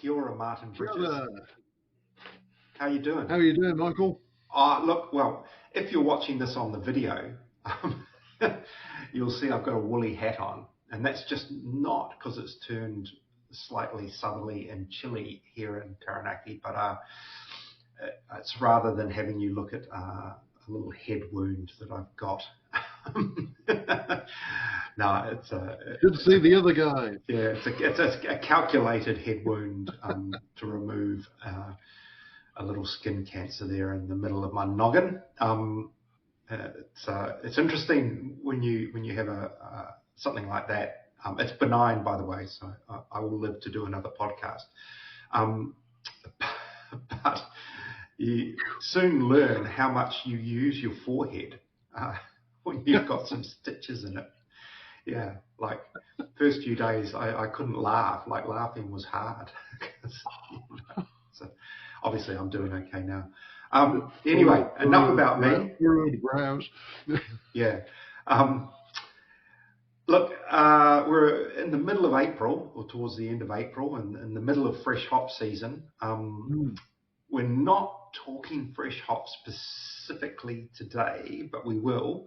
Kia ora, Martin Kia Bridges. ora. How you doing? How are you doing, Michael? Look, well, if you're watching this on the video, you'll see I've got a woolly hat on, and that's just not because it's turned slightly southerly and chilly here in Taranaki, but it's rather than having you look at a little head wound that I've got. No, it's good to see the other guy. Yeah, it's a calculated head wound to remove a little skin cancer there in the middle of my noggin. It's interesting when you have something like that. It's benign, by the way, so I will live to do another podcast. But you soon learn how much you use your forehead when you've got some stitches in it. Yeah, like first few days I couldn't laugh. Like laughing was hard. So obviously I'm doing okay now. Anyway, enough about me. Brewed brows. Yeah. Look, we're in the middle of April, or towards the end of April, and in the middle of fresh hop season. We're not talking fresh hop specifically today, but we will.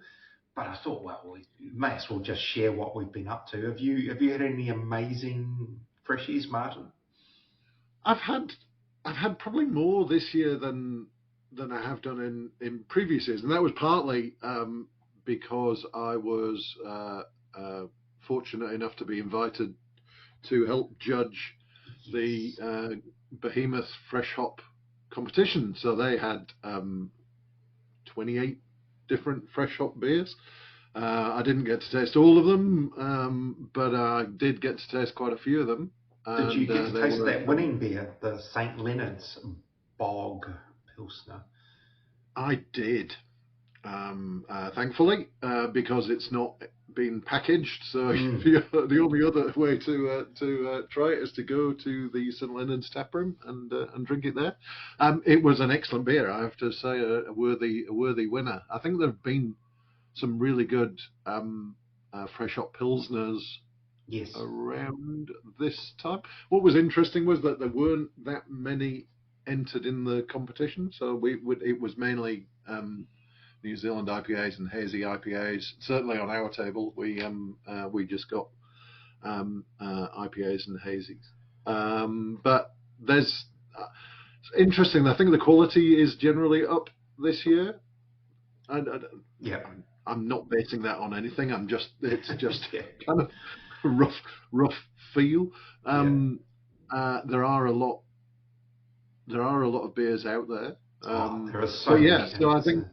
But I thought, well, we may as well just share what we've been up to. Have you had any amazing freshies, Martin? I've had probably more this year than I have done in previous years, and that was partly because I was fortunate enough to be invited to help judge the Behemoth Fresh Hop competition. So they had 28 different fresh hop beers. I didn't get to taste all of them, but I did get to taste quite a few of them. Did you get to taste that winning beer, the St. Leonard's Bog Pilsner? I did, thankfully, because it's not been packaged. So the only other way to try it is to go to the St. Leonard's tap room and drink it there. It was an excellent beer, I have to say, a worthy winner. I think there have been some really good fresh hop pilsners. Yes. Around this time. What was interesting was that there weren't that many entered in the competition, so it was mainly New Zealand IPAs and hazy IPAs. Certainly on our table, we just got IPAs and hazies. But there's it's interesting. I think the quality is generally up this year. I'm not basing that on anything. It's just kind of rough feel. There are a lot of beers out there. There are so many. So I think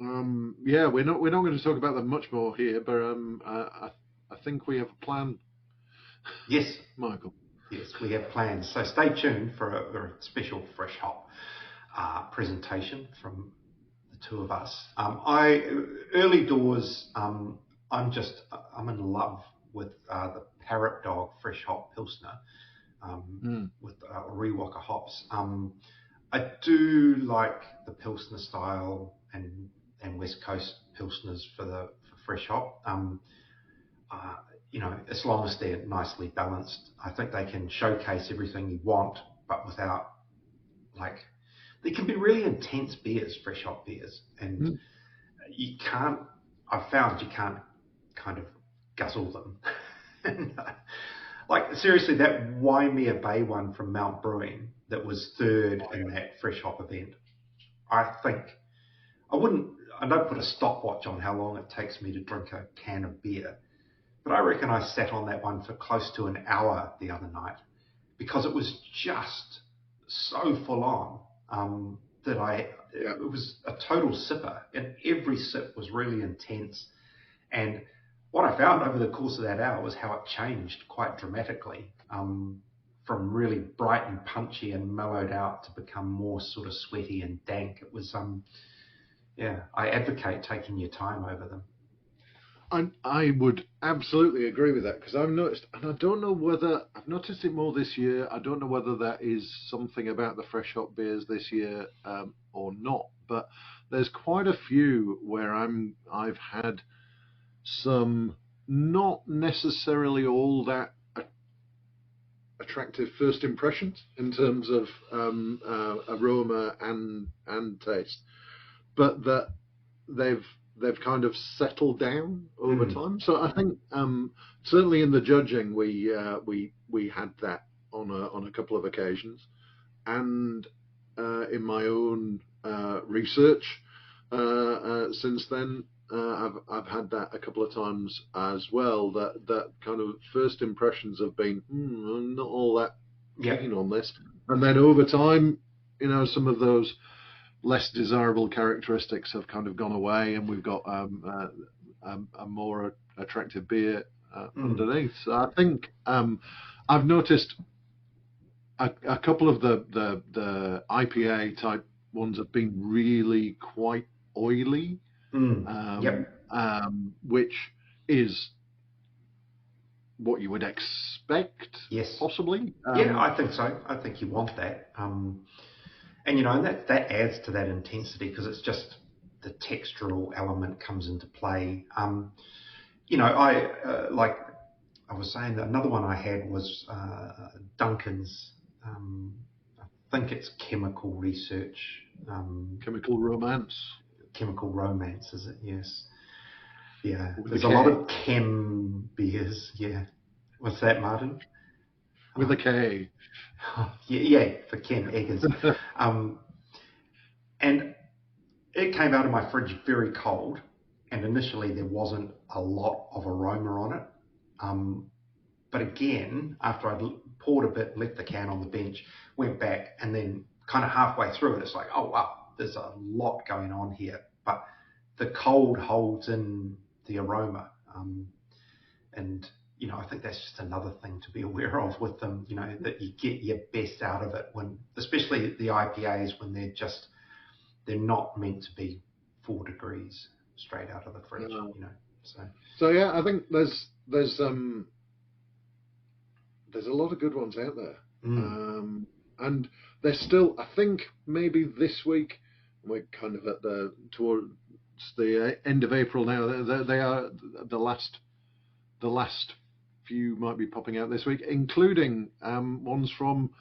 we're not going to talk about them much more here, but I think we have a plan. Yes, Michael. Yes, we have plans. So stay tuned for a special fresh hop presentation from the two of us. Early doors. I'm in love with the Parrot Dog Fresh Hop Pilsner with Rewalker hops. I do like the Pilsner style and West Coast Pilsners for fresh hop. As long as they're nicely balanced, I think they can showcase everything you want, but without they can be really intense beers, fresh hop beers, and I've found you can't kind of guzzle them. Seriously, that Waimea Bay one from Mount Brewing that was third in that fresh hop event. I think I don't put a stopwatch on how long it takes me to drink a can of beer, but I reckon I sat on that one for close to an hour the other night because it was just so full on that it was a total sipper, and every sip was really intense. And what I found over the course of that hour was how it changed quite dramatically from really bright and punchy and mellowed out to become more sort of sweaty and dank. It was, I advocate taking your time over them. I would absolutely agree with that, because I've noticed, and I don't know whether I've noticed it more this year. I don't know whether that is something about the fresh hop beers this year or not. But there's quite a few where I've had some not necessarily all that attractive first impressions in terms of aroma and taste, but that they've kind of settled down over time. So I think certainly in the judging we had that on a couple of occasions, and in my own research since then. I've had that a couple of times as well. That kind of first impressions have been, I'm not all that keen on this, and then over time, some of those less desirable characteristics have kind of gone away, and we've got a more attractive beer underneath. So I think I've noticed a couple of the IPA type ones have been really quite oily. Which is what you would expect, possibly. I think so. I think you want that, and and that adds to that intensity, because it's just the textural element comes into play. I like I was saying, that another one I had was Duncan's. I think it's chemical research. Chemical romance. Chemical romance, is it? Yes. Yeah. There's a lot of chem beers. Yeah. What's that, Martin? With a K. Yeah, for chem eggers. And it came out of my fridge very cold, and initially there wasn't a lot of aroma on it. But again, after I'd poured a bit, left the can on the bench, went back, and then kind of halfway through it, it's like, oh wow, there's a lot going on here, but the cold holds in the aroma, and I think that's just another thing to be aware of with them. That you get your best out of it when, especially the IPAs, when they're not meant to be 4 degrees straight out of the fridge. So yeah, I think there's a lot of good ones out there, and there's still, I think maybe this week. We're kind of towards the end of April now. They are the last few might be popping out this week, including ones from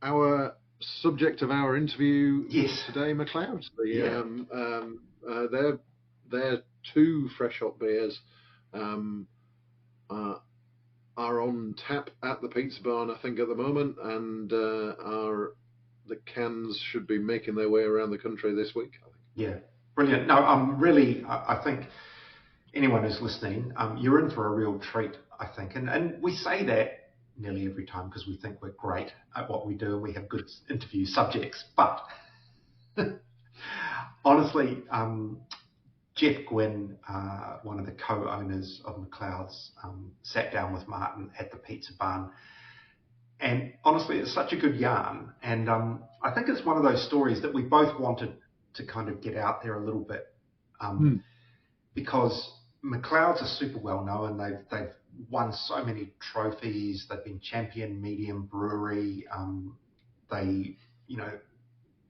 our subject of our interview today, McLeods. Their 2 fresh hop beers are on tap at the Pizza Barn, I think, at the moment, and the cans should be making their way around the country this week, I think. Yeah, brilliant. No, I think anyone who's listening, you're in for a real treat, I think. And we say that nearly every time because we think we're great at what we do and we have good interview subjects. But honestly, Geoff Gwynne, one of the co-owners of McLeod's, sat down with Martin at the Pizza Barn. And honestly, it's such a good yarn. And I think it's one of those stories that we both wanted to kind of get out there a little bit, because McLeod's are super well known. They've won so many trophies. They've been champion medium brewery. They,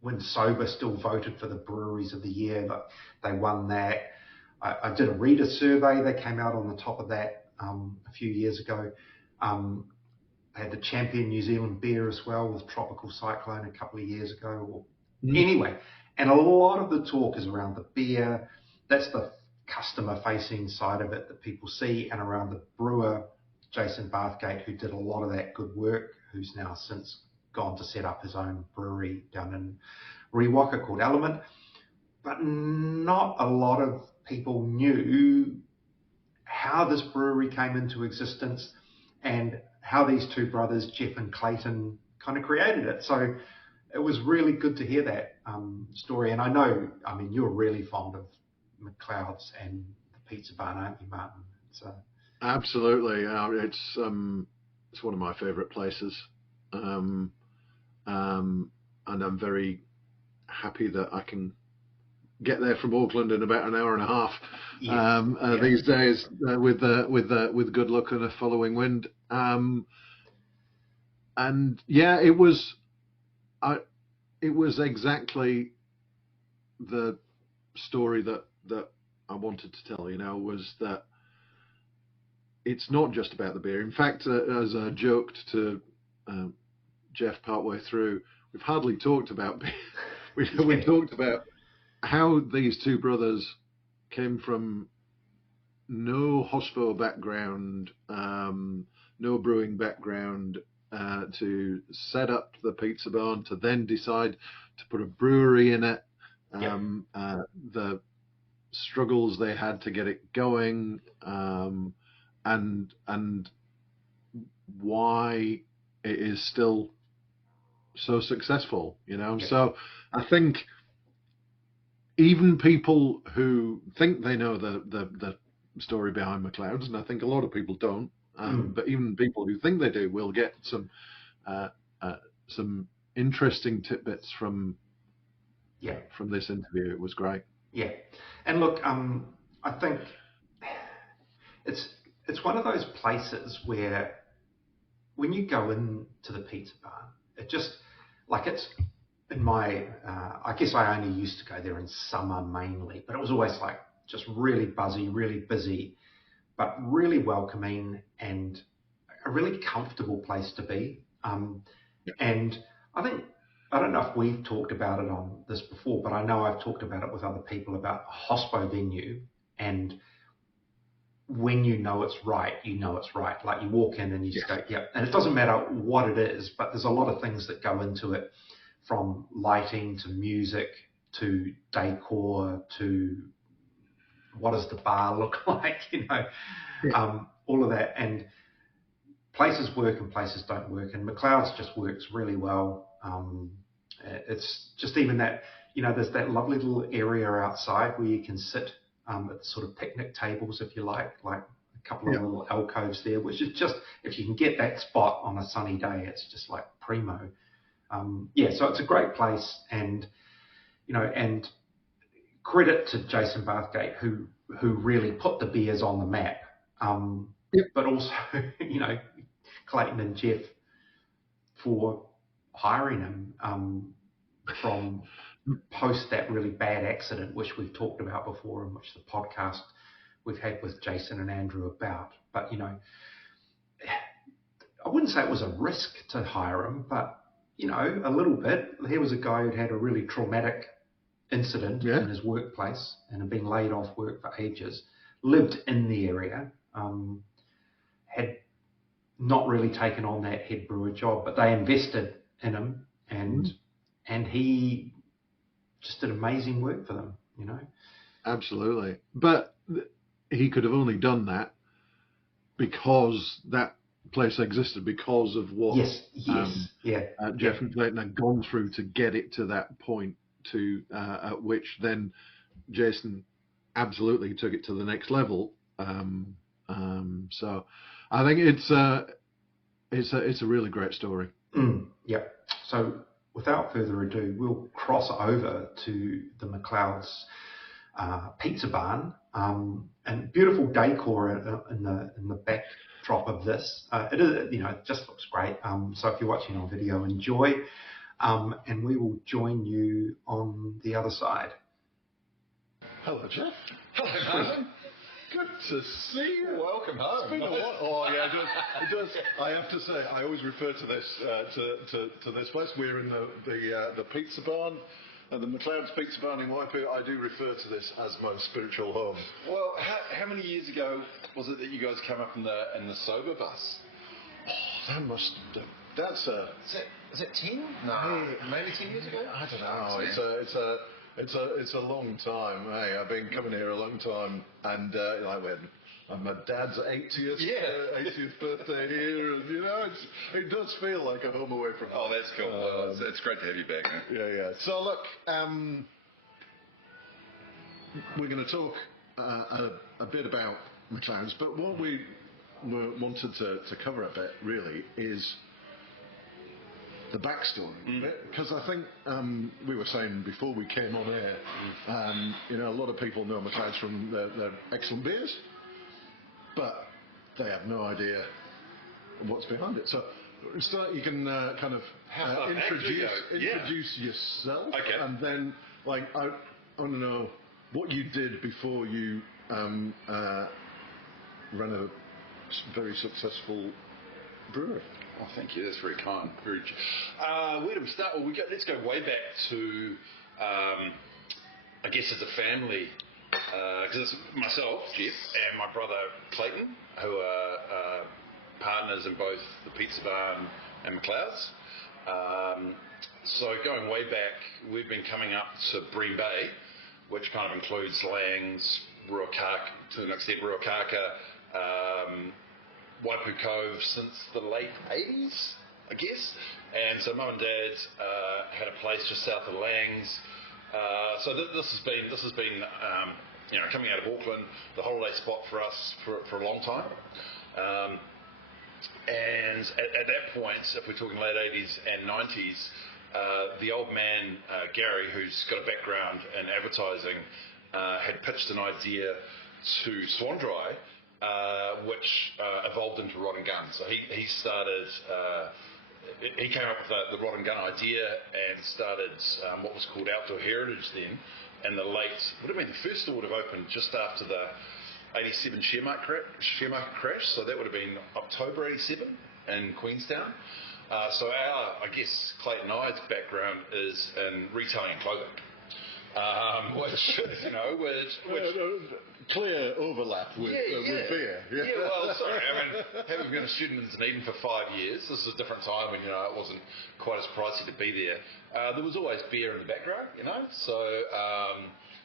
when sober, still voted for the breweries of the year. They won that. I did a reader survey. They came out on the top of that a few years ago. They had the champion New Zealand beer as well with Tropical Cyclone a couple of years ago. Anyway, and a lot of the talk is around the beer. That's the customer-facing side of it that people see, and around the brewer, Jason Bathgate, who did a lot of that good work, who's now since gone to set up his own brewery down in Rewaka called Element. But not a lot of people knew how this brewery came into existence and how these 2 brothers, Geoff and Clayton, kind of created it. So it was really good to hear that story. And I know, you're really fond of McLeod's and the Pizza Barn, aren't you, Martin? So absolutely, it's one of my favourite places, and I'm very happy that I can get there from Auckland in about an hour and a half these days, with good luck and a following wind. And yeah, it was exactly the story that I wanted to tell. Was that it's not just about the beer. In fact, as I joked to Geoff partway through, we've hardly talked about we talked about how these two brothers came from no hospo background, no brewing background, to set up the pizza barn, to then decide to put a brewery in it, the struggles they had to get it going, and why it is still so successful, you know. So I think even people who think they know the story behind McLeod's, and I think a lot of people don't, but even people who think they do will get some interesting tidbits from this interview. It was great. Yeah, and look, I think it's one of those places where when you go into the pizza barn, it just like it's in my. I guess I only used to go there in summer mainly, but it was always like just really buzzy, really busy, but really welcoming and a really comfortable place to be. And I think, I don't know if we've talked about it on this before, but I know I've talked about it with other people about a hospo venue, and when you know it's right, you know it's right. Like you walk in and you just go, yep. And it doesn't matter what it is, but there's a lot of things that go into it, from lighting to music to decor to what does the bar look like, you know, all of that. And places work and places don't work, and McLeod's just works really well. It's just even that, you know, there's that lovely little area outside where you can sit at sort of picnic tables, if you like a couple of little alcoves there, which is just, if you can get that spot on a sunny day, it's just like primo. So it's a great place, and, you know, and credit to Jason Bathgate, who really put the beers on the map, but also, you know, Clayton and Geoff for hiring him from post that really bad accident, which we've talked about before, and which the podcast we've had with Jason and Andrew about. But, you know, I wouldn't say it was a risk to hire him, but, you know, a little bit. Here was a guy who'd had a really traumatic incident in his workplace and had been laid off work for ages, lived in the area, had not really taken on that head brewer job, but they invested in him, and he just did amazing work for them, you know. Absolutely. But he could have only done that because that place existed, because of what Geoff and Clayton had gone through to get it to that point, to at which then Jason absolutely took it to the next level. So I think it's a really great story. So without further ado, we'll cross over to the McLeods Pizza Barn, and beautiful decor in the backdrop of this. It is, you know, it just looks great. So if you're watching on video, enjoy, and we will join you on the other side. Hello, Geoff. Hello, Martin. Good to see you. Welcome home. It's been a while. Oh yeah, it does. I have to say, I always refer to this to this place. We're in the pizza barn, the McLeods Pizza Barn in Waipu. I do refer to this as my spiritual home. Well, how many years ago was it that you guys came up in the sober bus? Oh, that must. That's a. Is it 10? No, maybe 10 years ago. I don't know. It's a long time. Hey, I've been coming here a long time, and like when my dad's 80th birthday here, and you know, it does feel like a home away from home. Oh, that's cool. It's great to have you back, man. Yeah. So look, we're going to talk a bit about McLeods, but what we wanted to cover a bit really is the backstory, because I think we were saying before we came on air, you know, a lot of people know McLeods from their excellent beers, but they have no idea what's behind it. So you can kind of introduce yourself, and then like I want to know what you did before you ran a very successful brewery. Oh, thank you. That's very kind. Very. Where do we start? Well, let's go way back to, I guess, as a family, because it's myself, Geoff, and my brother Clayton, who are partners in both the Pizza Barn and McLeod's. So going way back, we've been coming up to Bream Bay, which kind of includes Langs, Ruakaka, to an extent Ruakaka, Waipu Cove since the late 80s, I guess. And so Mum and Dad had a place just south of Langs. So this has been coming out of Auckland, the holiday spot for us for a long time. And at that point, if we're talking late 80s and 90s, the old man, Gary, who's got a background in advertising, had pitched an idea to Swan Dry, which evolved into Rod and Gun. So he started, he came up with the Rod and Gun idea and started what was called Outdoor Heritage then, in the late, would have been the first store would have opened just after the 87 share market crash, so that would have been October 87 in Queenstown. So I guess Clayton and I's background is in retailing and clothing, which clear overlap with beer. Yeah, well, sorry, I mean, having been a student in Dunedin for 5 years, this is a different time when, it wasn't quite as pricey to be there. There was always beer in the background, so...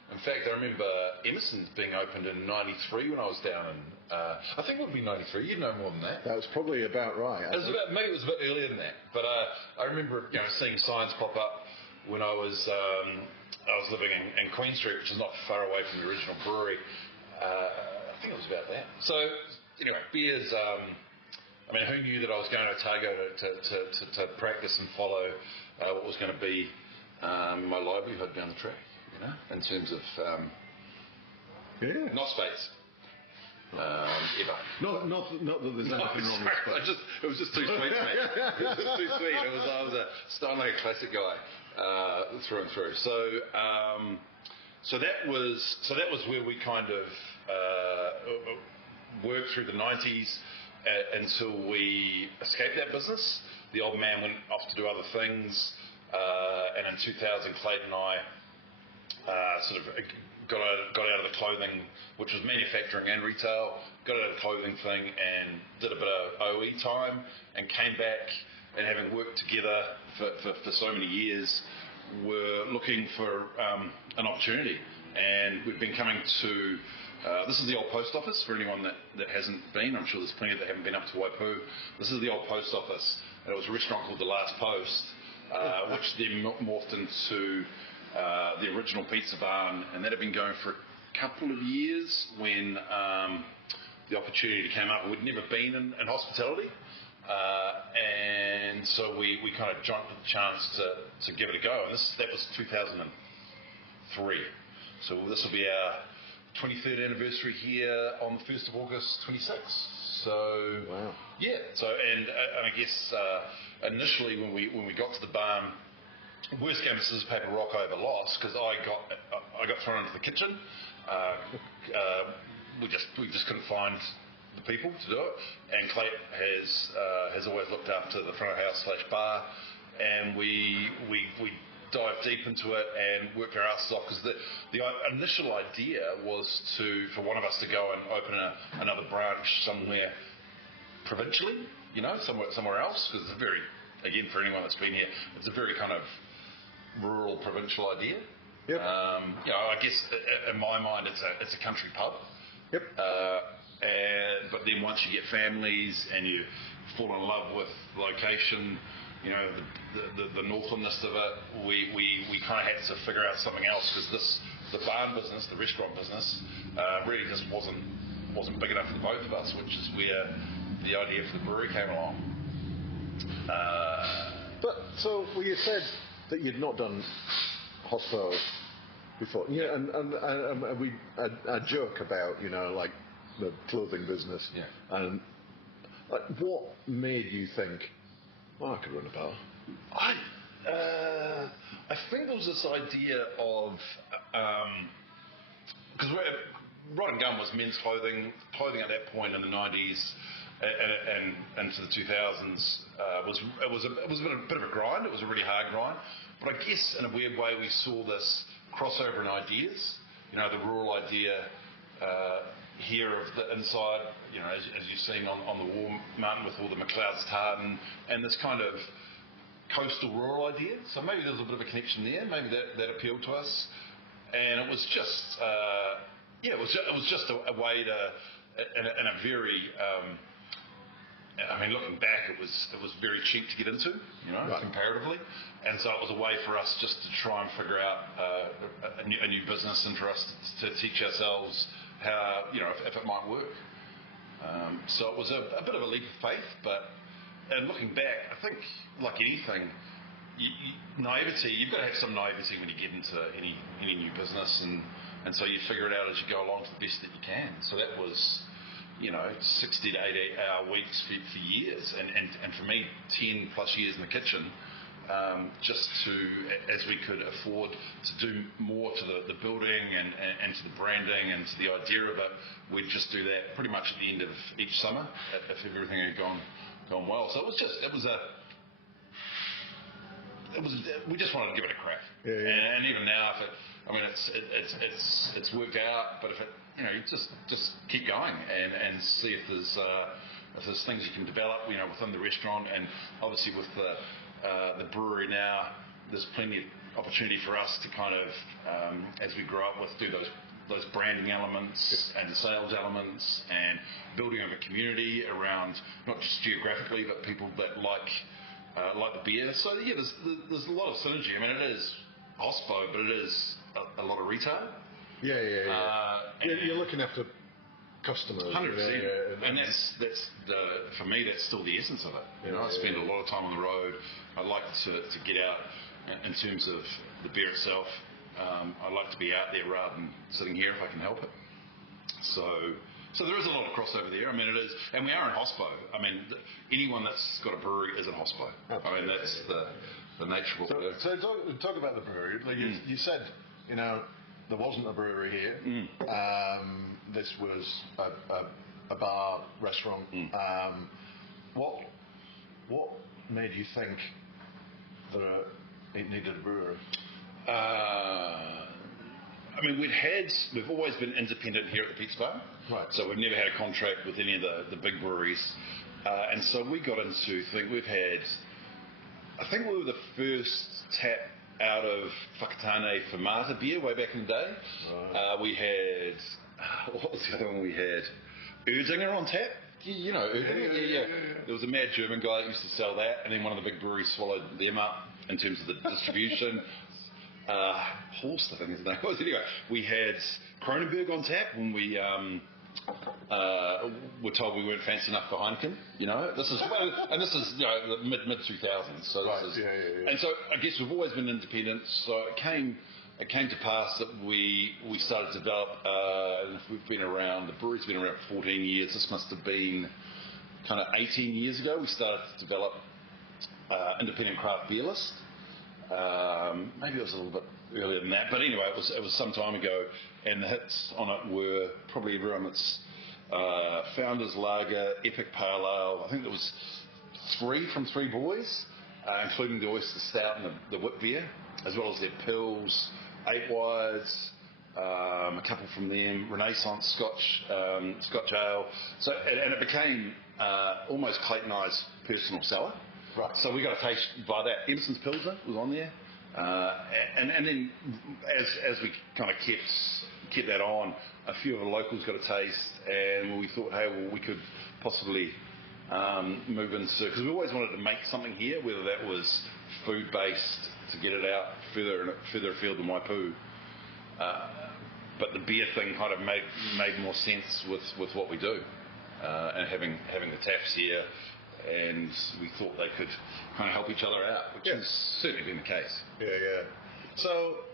in fact, I remember Emerson's being opened in 93 when I was down in, I think it would be 93, you'd know more than that. That was probably about right. Maybe it was a bit earlier than that, but I remember seeing signs pop up when I was living in Queen Street, which is not far away from the original brewery. I think it was about that. So, anyway, beers, who knew that I was going to Otago to practice and follow what was going to be my livelihood down the track? In terms of not States, ever. Not that there's anything wrong with States. It was just too sweet to me. It was just too sweet. I was a Steinway classic guy through and through. So that was where we kind of worked through the 90s until we escaped that business. The old man went off to do other things, and in 2000, Clayton and I sort of got out of the clothing, which was manufacturing and retail, got out of the clothing thing and did a bit of OE time and came back, and having worked together for so many years, were looking for an opportunity. And we've been coming to, this is the old post office for anyone that hasn't been. I'm sure there's plenty that haven't been up to Waipu. This is the old post office, and it was a restaurant called The Last Post, which then morphed into the original Pizza Barn, and that had been going for a couple of years when the opportunity came up. We'd never been in hospitality, and so we kind of jumped at the chance to give it a go. And that was 2003. So this will be our 23rd anniversary here on the 1st of August 26. So wow. Yeah. So and I guess initially when we got to the barn, worst game of scissors, paper, rock over lost, because I got thrown into the kitchen. We just couldn't find the people to do it, and Clayton has always looked after the front of house / bar, and we dived deep into it and worked our asses off, because the initial idea was for one of us to go and open another branch somewhere provincially, somewhere else, because it's again, for anyone that's been here, it's a very kind of rural, provincial idea. Yep. I guess in my mind, it's a country pub. Yep. But then once you get families and you fall in love with location, the Northlandness of it, we kind of had to figure out something else, because the barn business, the restaurant business, really just wasn't big enough for the both of us, which is where the idea for the brewery came along. So you said that you'd not done hospitality before, and we a joke about like the clothing business, and what made you think, I could run a bar? I think there was this idea of because Rod and Gun was men's clothing at that point in the 90s. and into the 2000s it was a bit of a grind. It was a really hard grind, but I guess in a weird way we saw this crossover in ideas. You know, the rural idea here of the inside, you know, as you've seen on the War Mountain with all the McLeods tartan and this kind of coastal rural idea. So maybe there's a bit of a connection there. Maybe that appealed to us, and it was just it was just a way to, in a very I mean, looking back, it was very cheap to get into, you know, comparatively, and so it was a way for us just to try and figure out a new business, and for us to teach ourselves how, you know, if it might work. So it was a bit of a leap of faith, and looking back, I think, like anything, naivety, you've got to have some naivety when you get into any new business, and so you figure it out as you go along to the best that you can. So that was, you know, 60 to 80 hour weeks for years, and for me, 10 plus years in the kitchen, just to, as we could afford to do more to the building and to the branding and to the idea of it, we'd just do that pretty much at the end of each summer if everything had gone well. So we just wanted to give it a crack. Yeah. And even now, it's worked out, but if it, you know, you just keep going and see if there's things you can develop, you know, within the restaurant, and obviously with the brewery now, there's plenty of opportunity for us to kind of, as we grow up, do those branding elements and the sales elements and building of a community around, not just geographically, but people that like the beer. So yeah, there's a lot of synergy. I mean, it is hospo, but it is a lot of retail. You're looking after customers. 100%. And that's for me, that's still the essence of it. You know, I spend a lot of time on the road. I like to get out in terms of the beer itself. I like to be out there rather than sitting here if I can help it. So there is a lot of crossover there. I mean, it is, and we are in hospo. I mean, anyone that's got a brewery is in hospo. Absolutely. I mean, that's the nature of what we do. So talk about the brewery. Like you said, you know, there wasn't a brewery here. This was a bar, restaurant. What made you think that it needed a brewery? I mean, we've always been independent here at the Pizza Barn. Right. So we've never had a contract with any of the big breweries. And so we got into, I think we were the first tap out of Whakatane Fermata beer way back in the day. Right. We had, what was the other one we had? Erdinger on tap. You know Erdinger? Yeah. There was a mad German guy that used to sell that, and then one of the big breweries swallowed them up in terms of the distribution. Horst, I think his name was. Anyway, we had Kronenberg on tap when we were told we weren't fancy enough for Heineken. You know, this is you know, the mid 2000s. So right. This is, and so I guess we've always been independent. So it came to pass that we started to develop. We've been around. The brewery's been around for 14 years. This must have been kind of 18 years ago. We started to develop independent craft beer list. Maybe it was a little bit earlier than that, but anyway, it was some time ago, and the hits on it were probably everyone that's Founders Lager, Epic Pale Ale. I think there was 3 from 3 boys, including the Oyster Stout and the Wit beer, as well as their Pills, 8 Wides, a couple from them, Renaissance Scotch Ale. So, and it became almost Claytonized personal cellar. Right. So we got a taste by that. Emerson's Pilsner was on there, and then as we kind of kept that on, a few of the locals got a taste, and we thought, hey, well, we could possibly move into, because we always wanted to make something here, whether that was food based to get it out further afield than Waipu, but the beer thing kind of made more sense with what we do, and having the taps here. And we thought they could kind of help each other out, which has certainly been the case. Yeah. So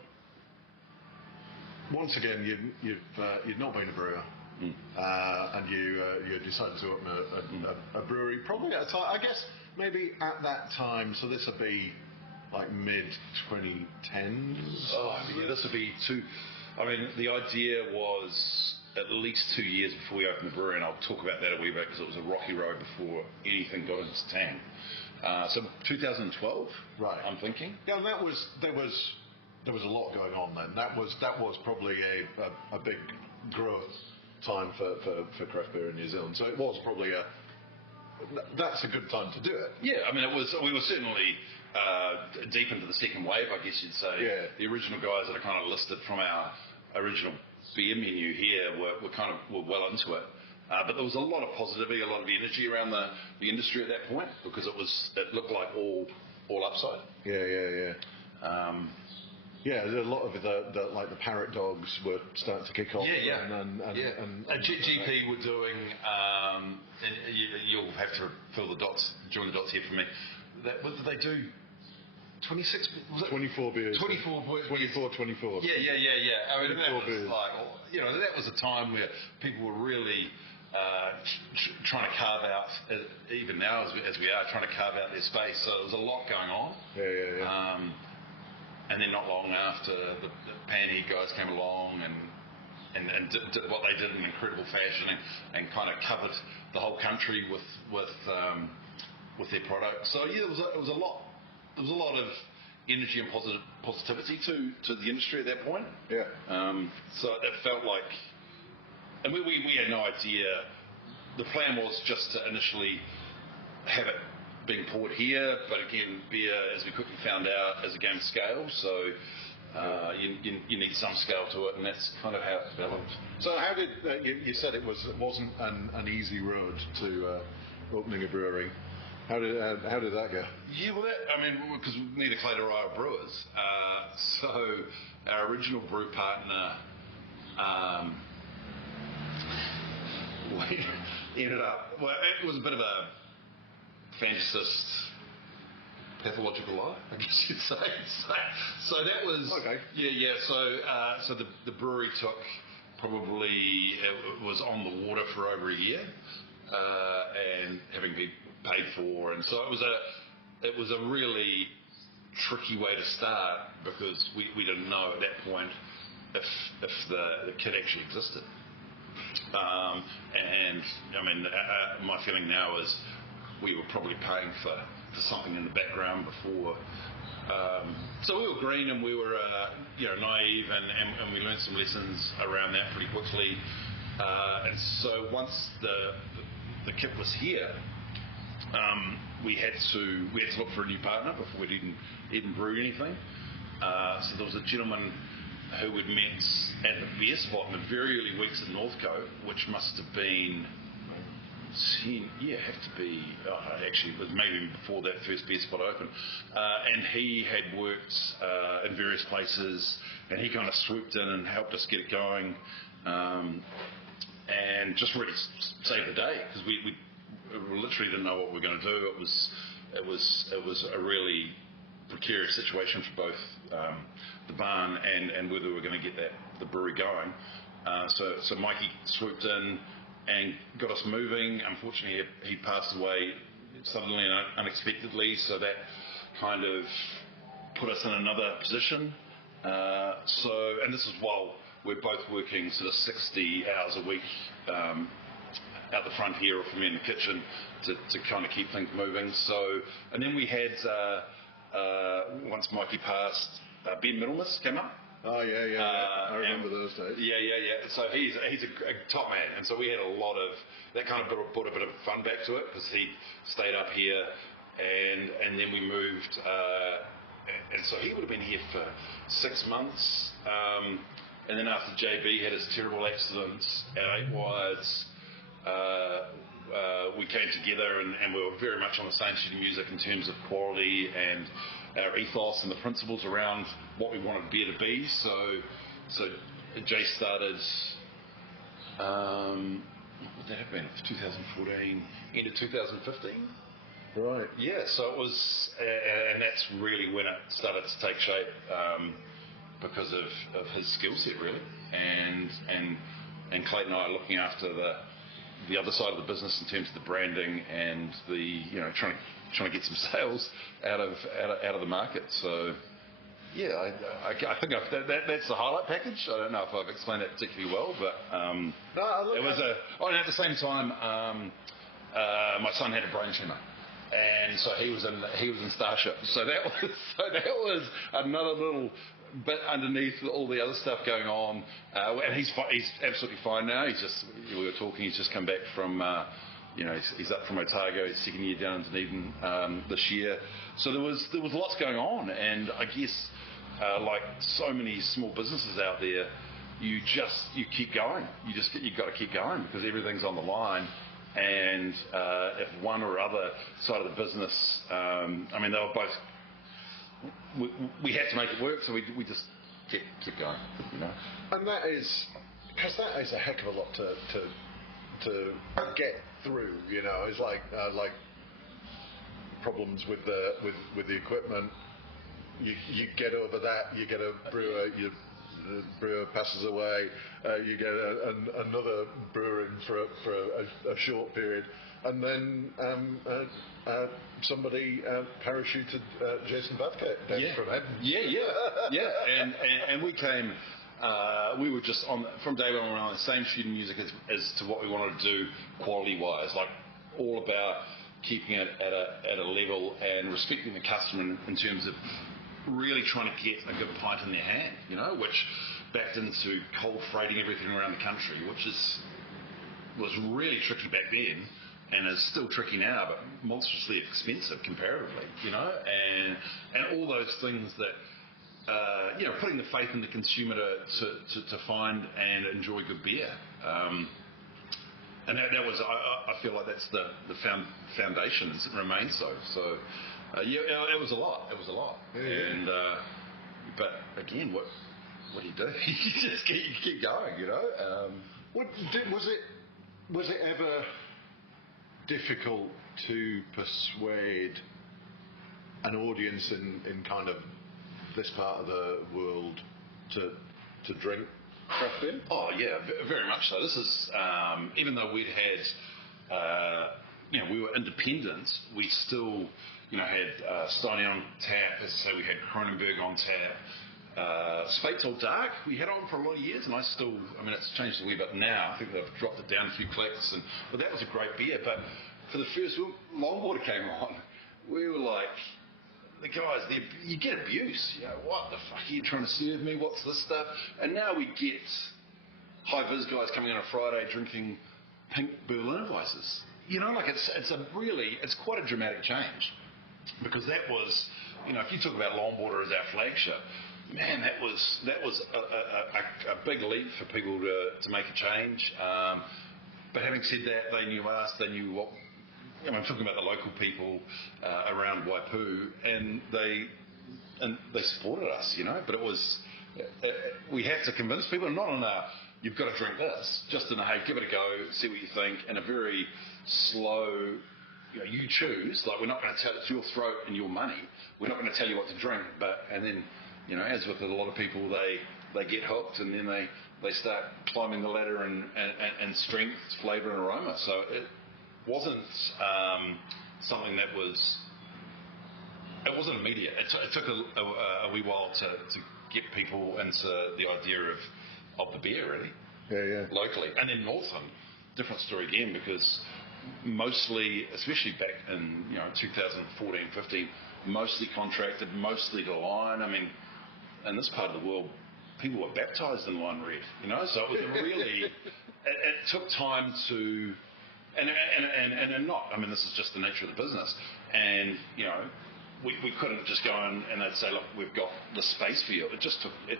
once again, you've not been a brewer, and you decided to open a brewery. Probably at a time, I guess, maybe at that time. So this would be like mid 2010s. Oh yeah, this would be I mean, the idea was at least 2 years before we opened the brewery, and I'll talk about that a wee bit because it was a rocky road before anything got into town. So 2012, right? I'm thinking. Yeah, and there was a lot going on then. That was probably a big growth time for craft beer in New Zealand. So it was probably that's a good time to do it. Yeah, I mean we were certainly deep into the second wave, I guess you'd say. Yeah. The original guys that are kind of listed from our original beer menu here were well into it. But there was a lot of positivity, a lot of energy around the industry at that point because it looked like all upside. Yeah. Yeah, a lot of the parrot dogs were starting to kick off. Yeah. And GP were doing, and you'll have to join the dots here for me. What did they do? 26? Was it 24 beers. 24 beers. 24. Yeah. I mean, that was beers. that was a time where people were really trying to carve out, even now as we are, trying to carve out their space. So there was a lot going on. Yeah. And then not long after, the Panhead guys came along and did what they did in incredible fashion and kind of covered the whole country with their product. So yeah, there was a lot of energy and positivity to the industry at that point. Yeah. So it felt like, and we had no idea. The plan was just to initially have it being poured here, but again, beer, as we quickly found out, is a game of scale. So you need some scale to it, and that's kind of how it developed. So how did you said it wasn't an easy road to opening a brewery? How did that go? Yeah, well, because neither Clayton or I are brewers. So our original brew partner, we ended up. Well, it was a bit of a fantasist, pathological lie, I guess you'd say. So that was okay. Yeah. So the brewery took probably it was on the water for over a year, and having been paid for, and so it was a really tricky way to start because we didn't know at that point if the kit actually existed. And I mean, my feeling now is we were probably paying for something in the background before. So we were green and we were naive and we learned some lessons around that pretty quickly. And so once the kit was here, we had to look for a new partner before we'd even brew anything. So there was a gentleman who we'd met at the beer spot in the very early weeks at Northcote, which must have been actually it was maybe before that first beer spot opened, and he had worked in various places, and he kind of swooped in and helped us get it going, and just really saved the day because we literally didn't know what we were going to do. It was a really precarious situation for both the barn and whether we were going to get the brewery going. So Mikey swooped in and got us moving. Unfortunately, he passed away suddenly and unexpectedly, so that kind of put us in another position. And this is while we're both working sort of 60 hours a week out the front here or for me in the kitchen to kind of keep things moving. So, and then we had, once Mikey passed, Ben Middlemas came up. Oh yeah. I remember those days. Yeah. So he's a top man, and so we had a lot of that kind of brought a bit of fun back to it because he stayed up here, and then we moved, and so he would have been here for 6 months, and then after JB had his terrible accidents at 8 Wides, we came together and we were very much on the same sheet of music in terms of quality and our ethos and the principles around what we wanted beer to be. So Jay started, what would that have been? 2014, end of 2015. Right. Yeah, so it was, and that's really when it started to take shape because of his skill set, really. And Clayton and I are looking after the other side of the business in terms of the branding and the trying to get some sales out of the market. So Yeah, I think that's the highlight package. I don't know if I've explained that particularly well, but it was and at the same time, my son had a brain tumour, and so he was in Starship. So that was another little bit underneath all the other stuff going on. And he's absolutely fine now. We were talking. He's just come back from. He's up from Otago, his second year down in Dunedin this year. So there was lots going on, and I guess like so many small businesses out there, you keep going. You've got to keep going because everything's on the line. And if one or other side of the business, they were both. We had to make it work, so we just kept going. And that is a heck of a lot to get through. It's like problems with the equipment. You get over that. You get a brewer. The brewer passes away. You get another brewer in for a short period, and then somebody parachuted Jason Bathgate down from heaven. Yeah. And we came. We were just from day one on the same shooting music as to what we wanted to do quality-wise, like all about keeping it at a level and respecting the customer in terms of really trying to get a good pint in their hand, which backed into cold freighting everything around the country, which was really tricky back then and is still tricky now, but monstrously expensive comparatively, and all those things that putting the faith in the consumer to find and enjoy good beer. And that was, I feel like that's the foundation, and it remains so. So, it was a lot. Yeah. And but again, what do you do? You just keep going, Was it ever difficult to persuade an audience in kind of this part of the world to drink craft beer? Oh yeah, very much so. This is even though we'd had we were independent, we still had Steiny on tap. As I say, we had Kronenberg on tap. Spate's Old Dark we had on for a lot of years, and it's changed a wee bit now. I think they've dropped it down a few clicks, but that was a great beer. But for the first, when Longwater came on, we were like, the guys, you get abuse. What the fuck are you trying to serve me? What's this stuff? And now we get high-vis guys coming on a Friday drinking pink Berliner Weisses. It's quite a dramatic change, because that was, if you talk about Longwater as our flagship, man, that was a big leap for people to make a change. But having said that, they knew us. They knew what. I'm talking about the local people around Waipu, and they supported us, But it was we had to convince people, not on you've got to drink this, just in a hey, give it a go, see what you think, in a very slow. You choose. Like, we're not going to tell it's your throat and your money. We're not going to tell you what to drink, and then as with a lot of people, they get hooked, and then they start climbing the ladder and strength, flavour, and aroma. So it wasn't something that was. It wasn't immediate. It took a wee while to get people into the idea of the beer, really. Yeah. Locally, and then Northland, different story again, because mostly, especially back in 2014, 15, mostly contracted, mostly to line. In this part of the world, people were baptised in line red. So it was really. It took time to. And not. This is just the nature of the business, and we couldn't just go in and they'd say, look, we've got the space for you. It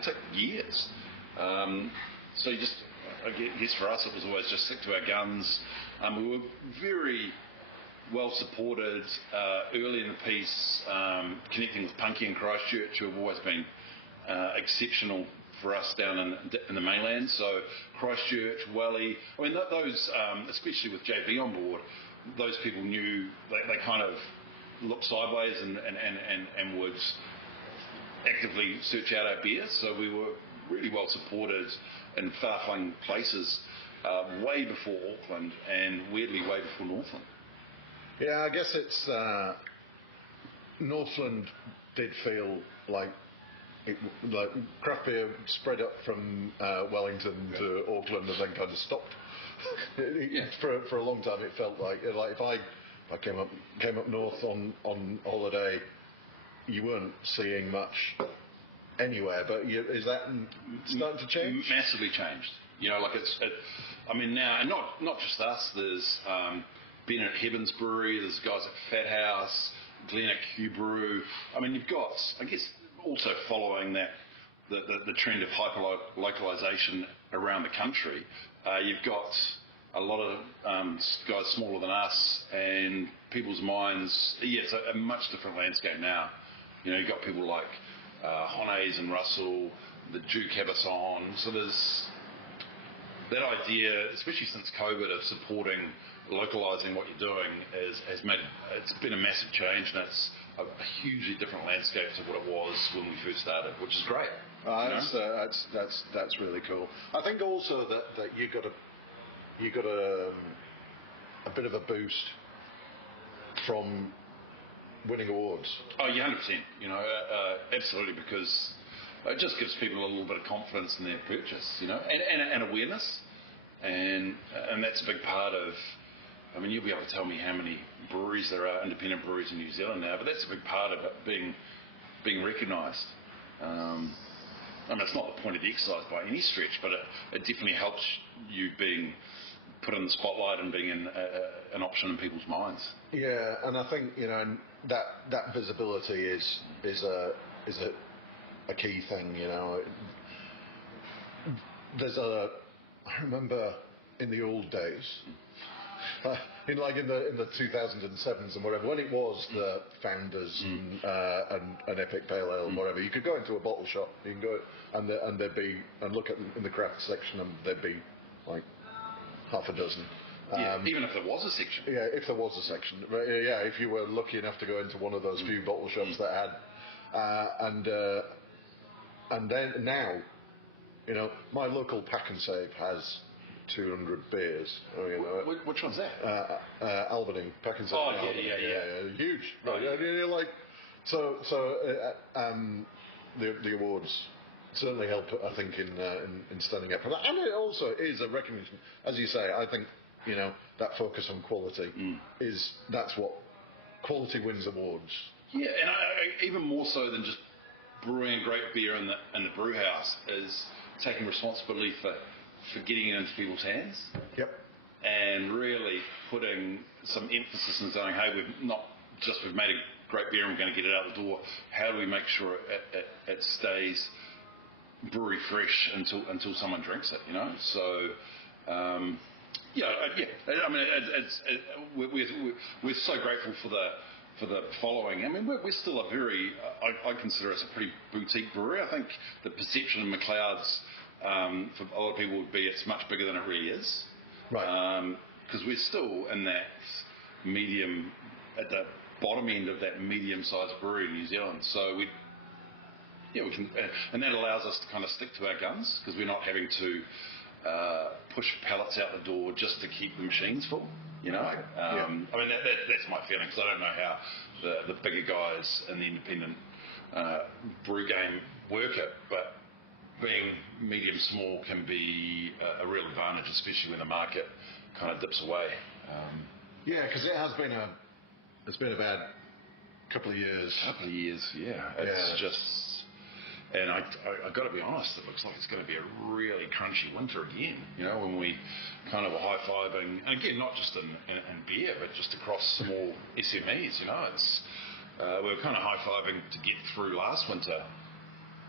took years. So you just, I guess for us, it was always just stick to our guns. We were very well supported early in the piece, connecting with Punky and Christchurch, who have always been exceptional for us down in the mainland. So Christchurch, Welly, those, especially with JB on board, those people knew, they kind of looked sideways and would actively search out our beer. So we were really well supported in far-flung places way before Auckland, and weirdly way before Northland. Yeah, I guess it's Northland did feel like like craft beer spread up from Wellington to Auckland and then kind of stopped. For a long time, it felt like if I came up north on holiday, you weren't seeing much anywhere. But is that starting to change? Massively changed. Like I mean now, and not just us. There's been at Heaven's Brewery. There's guys at Fat House, Glen at Q Brew. I mean, you've got, I guess, also following that the trend of hyper localization around the country. You've got a lot of guys smaller than us, and people's minds. Yeah, it's a much different landscape now. You've got people like Hones and Russell, the Duke Cabasson. So there's that idea, especially since COVID, of supporting localising what you're doing it's been a massive change, and it's a hugely different landscape to what it was when we first started, which is great. That's really cool. I think also that you got a bit of a boost from winning awards. Oh, yeah, 100%. Absolutely, because it just gives people a little bit of confidence in their purchase, and awareness, and that's a big part of. I mean, you'll be able to tell me how many breweries there are, independent breweries in New Zealand now, but that's a big part of it being recognised. I mean, it's not the point of the exercise by any stretch, but it definitely helps you being put in the spotlight and being an option in people's minds. Yeah, and I think that visibility is a key thing. I remember in the old days. In the 2007s and whatever, when it was the Founders and Epic Pale Ale and whatever, you could go into a bottle shop, you can go and there'd be, and look at in the craft section, and there'd be like half a dozen. Even if there was a section. Yeah, if there was a section. Yeah, if you were lucky enough to go into one of those few bottle shops that had, and then now, my local Pack and Save has 200 beers. Which one's that? Albany, Pack and Save. Oh, yeah. Huge. Oh, yeah. The awards certainly help, I think, in standing up for that. And it also is a recognition, as you say. I think that focus on quality that's what quality wins awards. Yeah, and even more so than just brewing great beer in the brew house is taking responsibility for getting it into people's hands. Yep. And really putting some emphasis in saying, hey, we've made a great beer and we're going to get it out the door. How do we make sure it stays brewery fresh until someone drinks it? So I mean, we're so grateful for the following. I mean, we're still a very, I consider us a pretty boutique brewery. I think the perception of McLeod's for a lot of people would be it's much bigger than it really is. Right. Because we're still in that medium, at the bottom end of that medium-sized brewery in New Zealand. So we can, and that allows us to kind of stick to our guns because we're not having to push pallets out the door just to keep the machines full. I mean, that's my feeling, because I don't know how the bigger guys in the independent brew game work it, but being medium small can be a real advantage, especially when the market kind of dips away. Because it's been a bad couple of years. Yeah. It's just, and I got to be honest, it looks like it's going to be a really crunchy winter again. When we kind of were high-fiving, and again, not just in beer, but just across small SMEs. We were kind of high-fiving to get through last winter.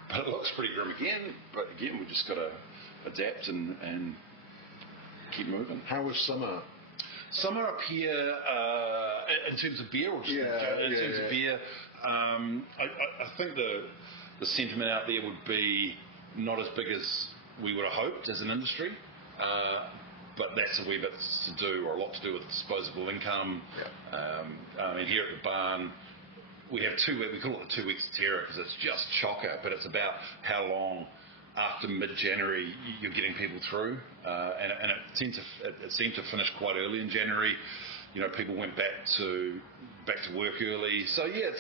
But it looks pretty grim again. But again, we just got to adapt and keep moving. How was summer? Summer up here, in terms of beer, or just in terms of beer, I think the sentiment out there would be not as big as we would have hoped as an industry. But that's a wee bit to do, or a lot to do with disposable income. I mean, here at the barn, we have we call it the 2 weeks of terror because it's just chocker, but it's about how long after mid-January you're getting people through, and it seemed to finish quite early in January. People went back to work early, so yeah,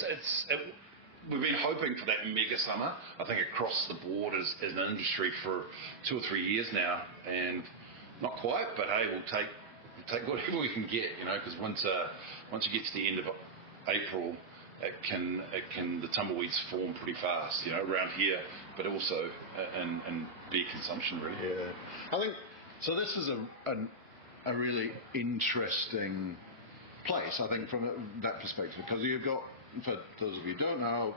we've been hoping for that mega summer. I think across the board as an industry for 2 or 3 years now, and not quite, but hey, we'll take whatever we can get, because once you get to the end of April, the tumbleweeds form pretty fast, around here, but also in beer consumption, really. Yeah, I think so. This is a really interesting place, I think, from that perspective, because you've got, for those of you who don't know,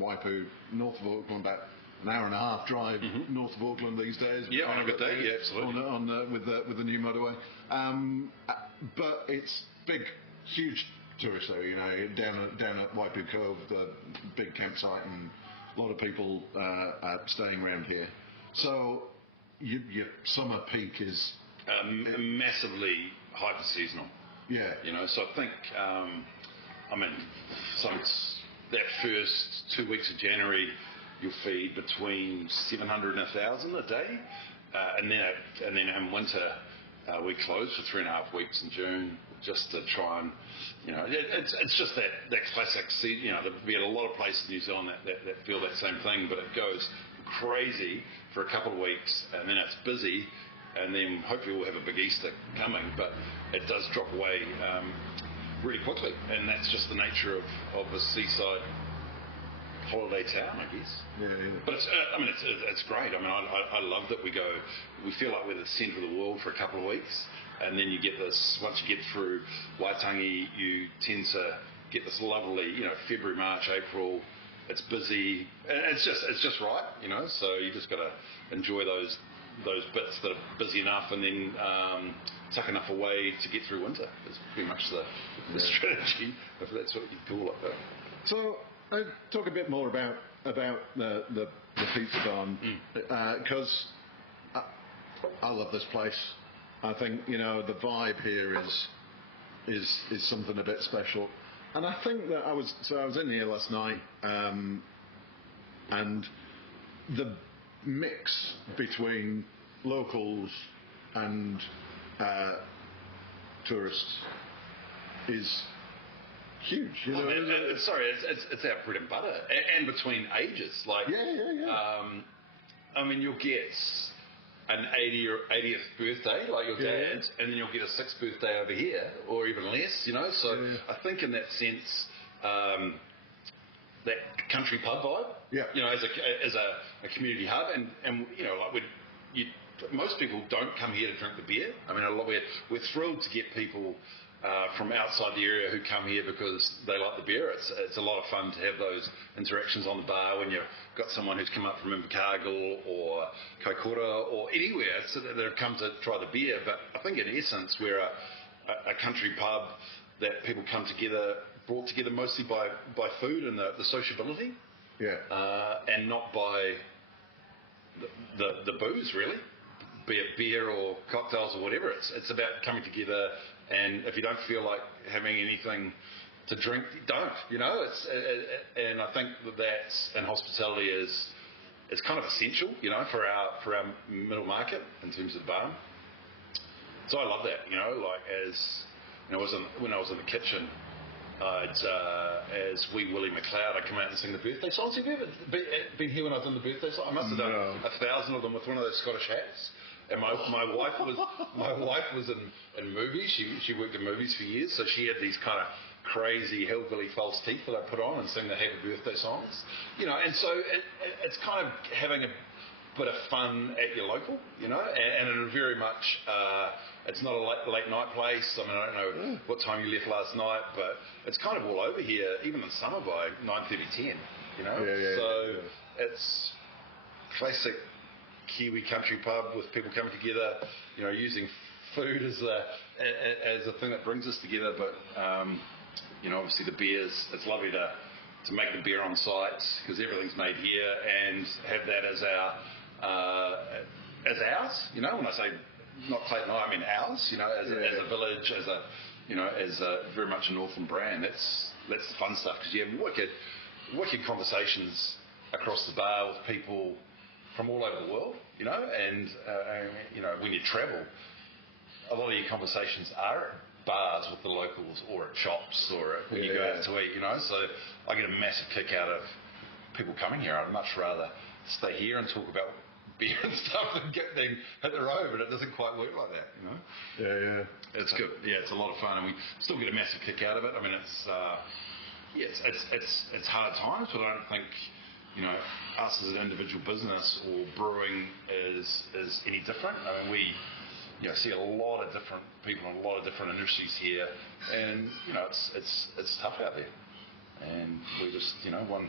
Waipu, north of Auckland, about an hour and a half drive north of Auckland these days. Yeah, on a good day, yeah, absolutely. With the new motorway, but it's big, huge tourist area. Down at Waipu Cove, the big campsite, and a lot of people are staying around here. So your summer peak is massively hyper seasonal. Yeah. So I think, that first 2 weeks of January, you'll feed between 700 and 1,000 a day, and then in winter we close for 3.5 weeks in June just to try and, it's just that classic. We had a lot of places in New Zealand that feel that same thing, but it goes crazy for a couple of weeks, and then it's busy, and then hopefully we'll have a big Easter coming, but it does drop away really quickly, and that's just the nature of a seaside holiday town, I guess. Yeah. But it's great. I love that we feel like we're the centre of the world for a couple of weeks, and then you get this, once you get through Waitangi, you tend to get this lovely, February, March, April, it's busy, and it's just right, so you just got to enjoy those bits that are busy enough, and then tuck enough away to get through winter. It's pretty much the strategy, if that's what you call it. But. So talk a bit more about the pizza barn, because I love this place. I think the vibe here is something a bit special, and I think that I was in here last night, and the mix between locals and tourists is huge. It's our bread and butter, and between ages. Like, you'll get an 80th birthday, like your dad, and then you'll get a 6th birthday over here, or even less. So I think in that sense, that country pub vibe, as a community hub, and most people don't come here to drink the beer. We're thrilled to get people from outside the area who come here because they like the beer. It's a lot of fun to have those interactions on the bar when you've got someone who's come up from Invercargill or Kaikoura or anywhere that have come to try the beer. But I think in essence we're a country pub that people come together, brought together mostly by food and the sociability, and not by the booze, really, be it beer or cocktails or whatever. It's about coming together, and if you don't feel like having anything to drink, don't. And I think that's, and hospitality is kind of essential, for our middle market in terms of the barn. So I love that, when I was in the kitchen, as wee Willie McLeod, I'd come out and sing the birthday songs. Have you ever been here when I was in the birthday song? I must have done 1,000 of them with one of those Scottish hats. And my wife was in movies. She worked in movies for years, so she had these kind of crazy hillbilly false teeth that I put on and sing the happy birthday songs. And so it's kind of having a bit of fun at your local, and in very much. It's not a late night place. I don't know what time you left last night, but it's kind of all over here, even in summer by 9:30, 10. It's classic Kiwi country pub with people coming together, using food as a thing that brings us together. But obviously the beers. It's lovely to make the beer on site because everything's made here, and have that as ours. When I say not Clayton, I mean ours. As a village, as a very much a Northland brand. That's the fun stuff, because you have wicked conversations across the bar with people from all over the world. And when you travel, a lot of your conversations are bars with the locals or at shops or when you go out to eat, So I get a massive kick out of people coming here. I'd much rather stay here and talk about beer and stuff than hit the road, but it doesn't quite work like that, Yeah. It's good. Yeah, it's a lot of fun, and we still get a massive kick out of it. I mean, it's hard times, but I don't think us as an individual business or brewing is any different. I mean, we see a lot of different people in a lot of different industries here, and it's tough out there, and we just one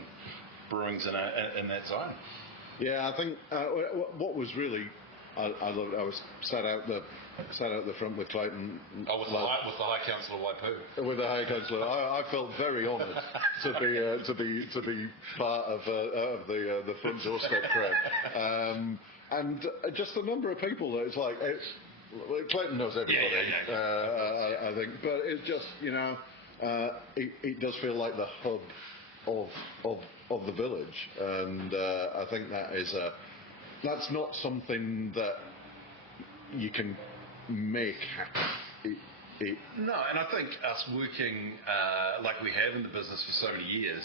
brewing's in that zone. Yeah, I think what was really I was sat out the front with Clayton. Oh, with the High Council of Waipu. With the High Council, I felt very honoured to be part of the front doorstep crowd, and just the number of people that it's like Clayton knows everybody. Yeah. I think, but it's just it does feel like the hub of the village, and I think that's not something that you can make happen. No, and I think us working like we have in the business for so many years,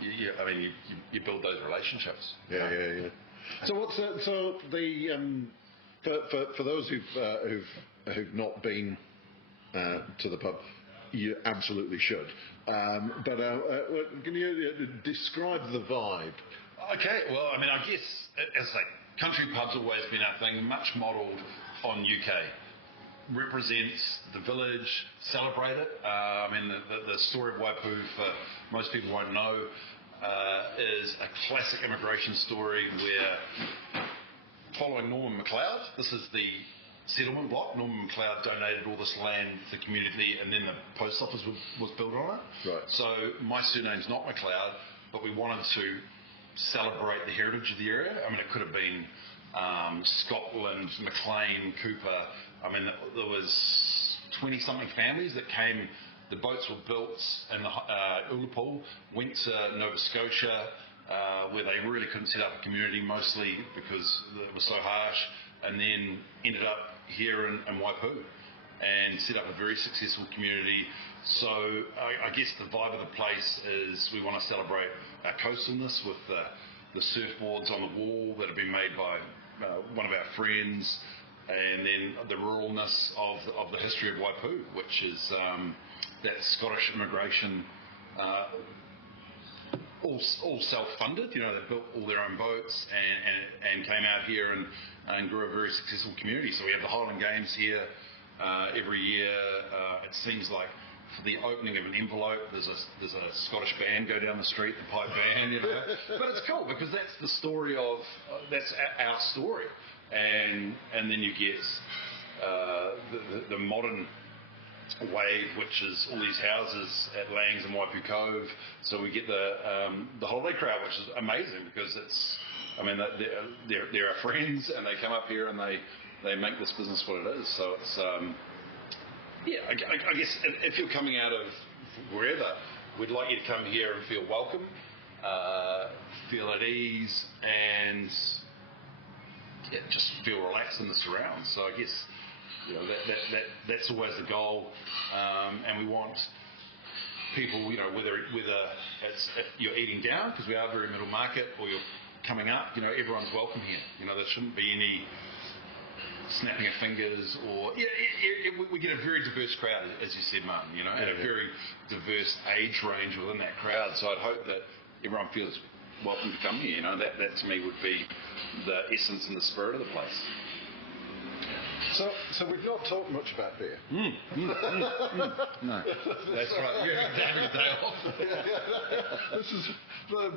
you build those relationships. Yeah. So for those who've not been to the pub, you absolutely should. But can you describe the vibe? Okay, well, I guess, as I say, country pubs have always been our thing, much modelled on UK. Represents the village, celebrate it. The story of Waipu, for most people won't know, is a classic immigration story where, following Norman McLeod, this is the settlement block. Norman McLeod donated all this land to the community, and then the post office was built on it. Right. So my surname's not McLeod, but we wanted to celebrate the heritage of the area. It could have been Scotland, McLean, Cooper. There was 20-something families that came. The boats were built in the Ullapool, went to Nova Scotia, where they really couldn't set up a community, mostly because it was so harsh, and then ended up here in Waipu and set up a very successful community. So I guess the vibe of the place is we want to celebrate our coastalness with the surfboards on the wall that have been made by one of our friends, and then the ruralness of the history of Waipu, which is that Scottish immigration, all self-funded. They built all their own boats and came out here and grew a very successful community. So we have the Highland Games here every year. It seems like for the opening of an envelope, there's a Scottish band go down the street, the pipe band, But it's cool because that's the story of that's our story, and then you get the modern wave, which is all these houses at Langs and Waipu Cove. So we get the holiday crowd, which is amazing because it's, they're our friends and they come up here and they make this business what it is. So it's, I guess if you're coming out of wherever, we'd like you to come here and feel welcome, feel at ease, and just feel relaxed in the surrounds. So I guess that's always the goal, and we want people, whether it's if you're eating down because we are very middle market, or you're coming up, everyone's welcome here. There shouldn't be any snapping of fingers, or we get a very diverse crowd, as you said, Martin. And a very diverse age range within that crowd. So I'd hope that everyone feels welcome to come here. That to me would be the essence and the spirit of the place. So we've not talked much about beer. No, that's right. You're having a day off. This is for a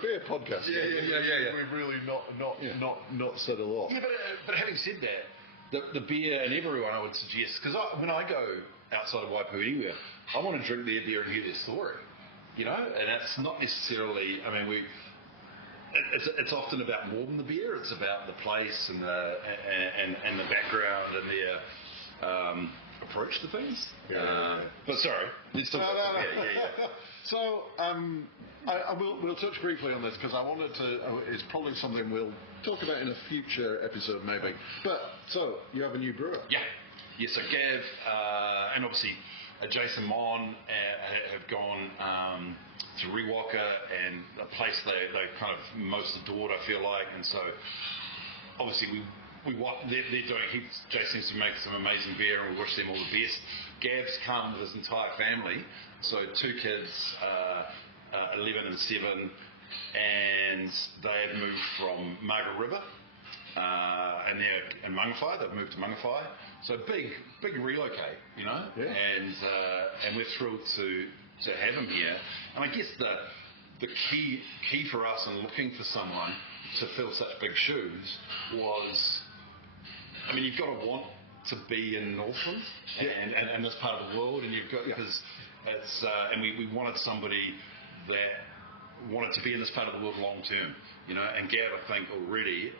beer podcast. Yeah. We've really not said a lot. Yeah, but having said that, the beer and everyone, I would suggest, because when I go outside of Waipu anywhere, I want to drink their beer and hear their story. And it's not necessarily. It's often about more than the beer. It's about the place and the background and their approach to things. But sorry, let's talk about the beer. Yeah. So we'll touch briefly on this because I wanted to. It's probably something we'll talk about in a future episode, maybe. But so you have a new brewer. Yeah. yeah, so Gav and obviously Jason Mon have gone to Rewalker, and a place they kind of most adored, I feel like, and so obviously they're doing. Jason seems to make some amazing beer, and we wish them all the best. Gav's come with his entire family, so 2 kids, 11 and 7, and they have moved from Margaret River, and they're in Mangawhai. They've moved to Mangawhai, so big relocate, you know, and we're thrilled to have him here. And I guess the key for us in looking for someone to fill such big shoes was, I mean, you've got to want to be in Northland and this part of the world, and you've got, because it's and we wanted somebody that wanted to be in this part of the world long term, you know. And Gav, I think, already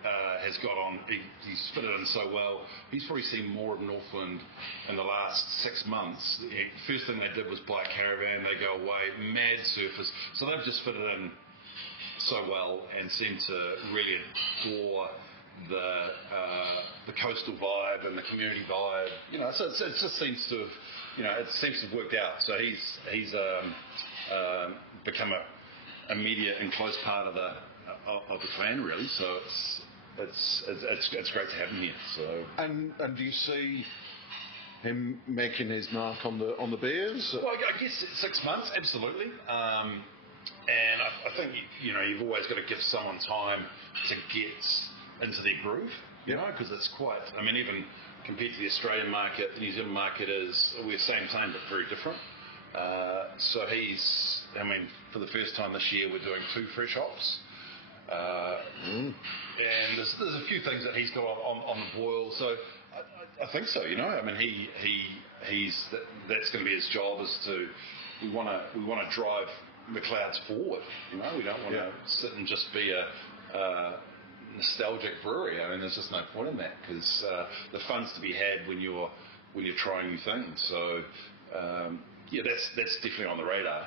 has got on. He's fitted in so well. He's probably seen more of Northland in the last 6 months. The first thing they did was buy a caravan. They go away, mad surfers. So they've just fitted in so well and seem to really adore the coastal vibe and the community vibe. You know, so it just seems to have, you know, it seems to have worked out. So he's become a immediate and close part of the clan, really. So it's great to have him here. So and do you see him making his mark on the beers? Well, I guess 6 months, absolutely. And I think, you know, you've always got to give someone time to get into their groove, you know, because it's quite, I mean, even compared to the Australian market, the New Zealand market we're same, but very different. So I mean, for the first time this year, we're doing 2 fresh hops. And there's a few things that he's got on the boil, so I think so, you know. I mean, that's going to be his job, is to, we want to drive McLeod's forward, you know. We don't want to sit and just be a nostalgic brewery. I mean, there's just no point in that, because the fun's to be had when you're trying new things. So that's definitely on the radar,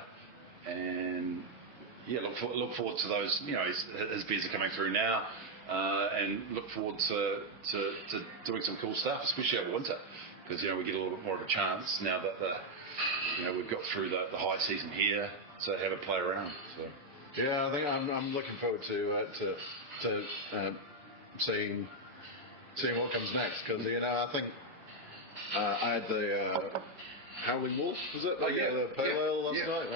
and look forward to those. You know, his beers are coming through now, and look forward to doing some cool stuff, especially over winter, because, you know, we get a little bit more of a chance now that we've got through the high season here, to have a play around. So yeah, I think I'm looking forward to seeing what comes next, because, you know, I think I had the Howling Wolf, was it? The pale ale last night.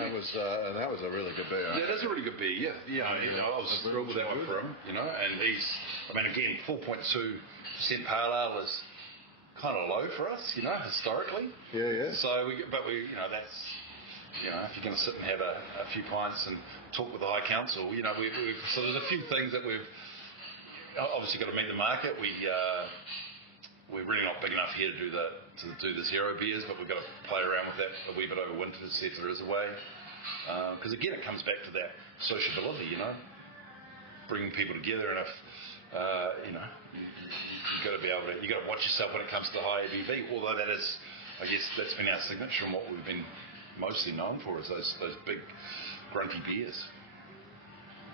That was a really good beer. Yeah, that's a really good beer. Yeah. I was thrilled with that one for him. You know, and again, 4.2% pale ale is kind of low for us, you know, historically. Yeah. So we, you know, that's, you know, if you're going to sit and have a few pints and talk with the High Council, you know, so there's a few things that we've obviously got to meet the market. We're really not big enough here to do the zero beers, but we've got to play around with that a wee bit over winter to see if there is a way. Because again, it comes back to that sociability, you know, bringing people together. And if you know, you've got to be able to, you got to watch yourself when it comes to the high ABV. Although that is, I guess, that's been our signature, and what we've been mostly known for is those big grunty beers.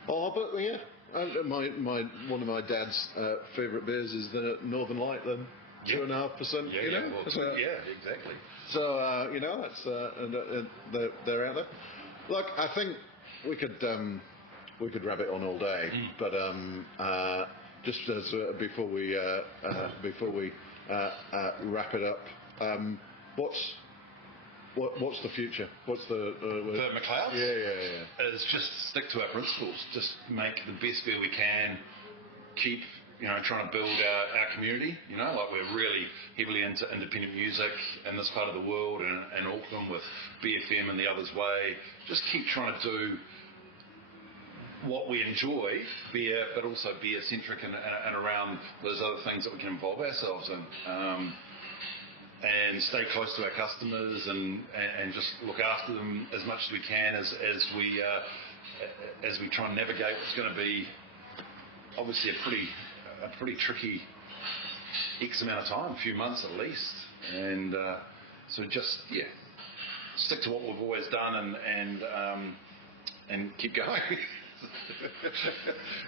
Oh, but yeah, one of my dad's favourite beers is the Northern Light, then 2.5%. Yeah, you know? Exactly. So you know, that's they're out there. Look, I think we could wrap it on all day, but just as before we wrap it up, what's the future? What's the for McLeod's? Yeah. Is just stick to our principles. Just make the best beer we can. Keep, you know, trying to build our community. You know, like, we're really heavily into independent music in this part of the world, and in Auckland with BFM and the Others Way. Just keep trying to do what we enjoy, beer, but also beer centric and around those other things that we can involve ourselves in. And stay close to our customers and just look after them as much as we can as we try and navigate what's going to be obviously a pretty tricky X amount of time, a few months at least. And so just stick to what we've always done and keep going.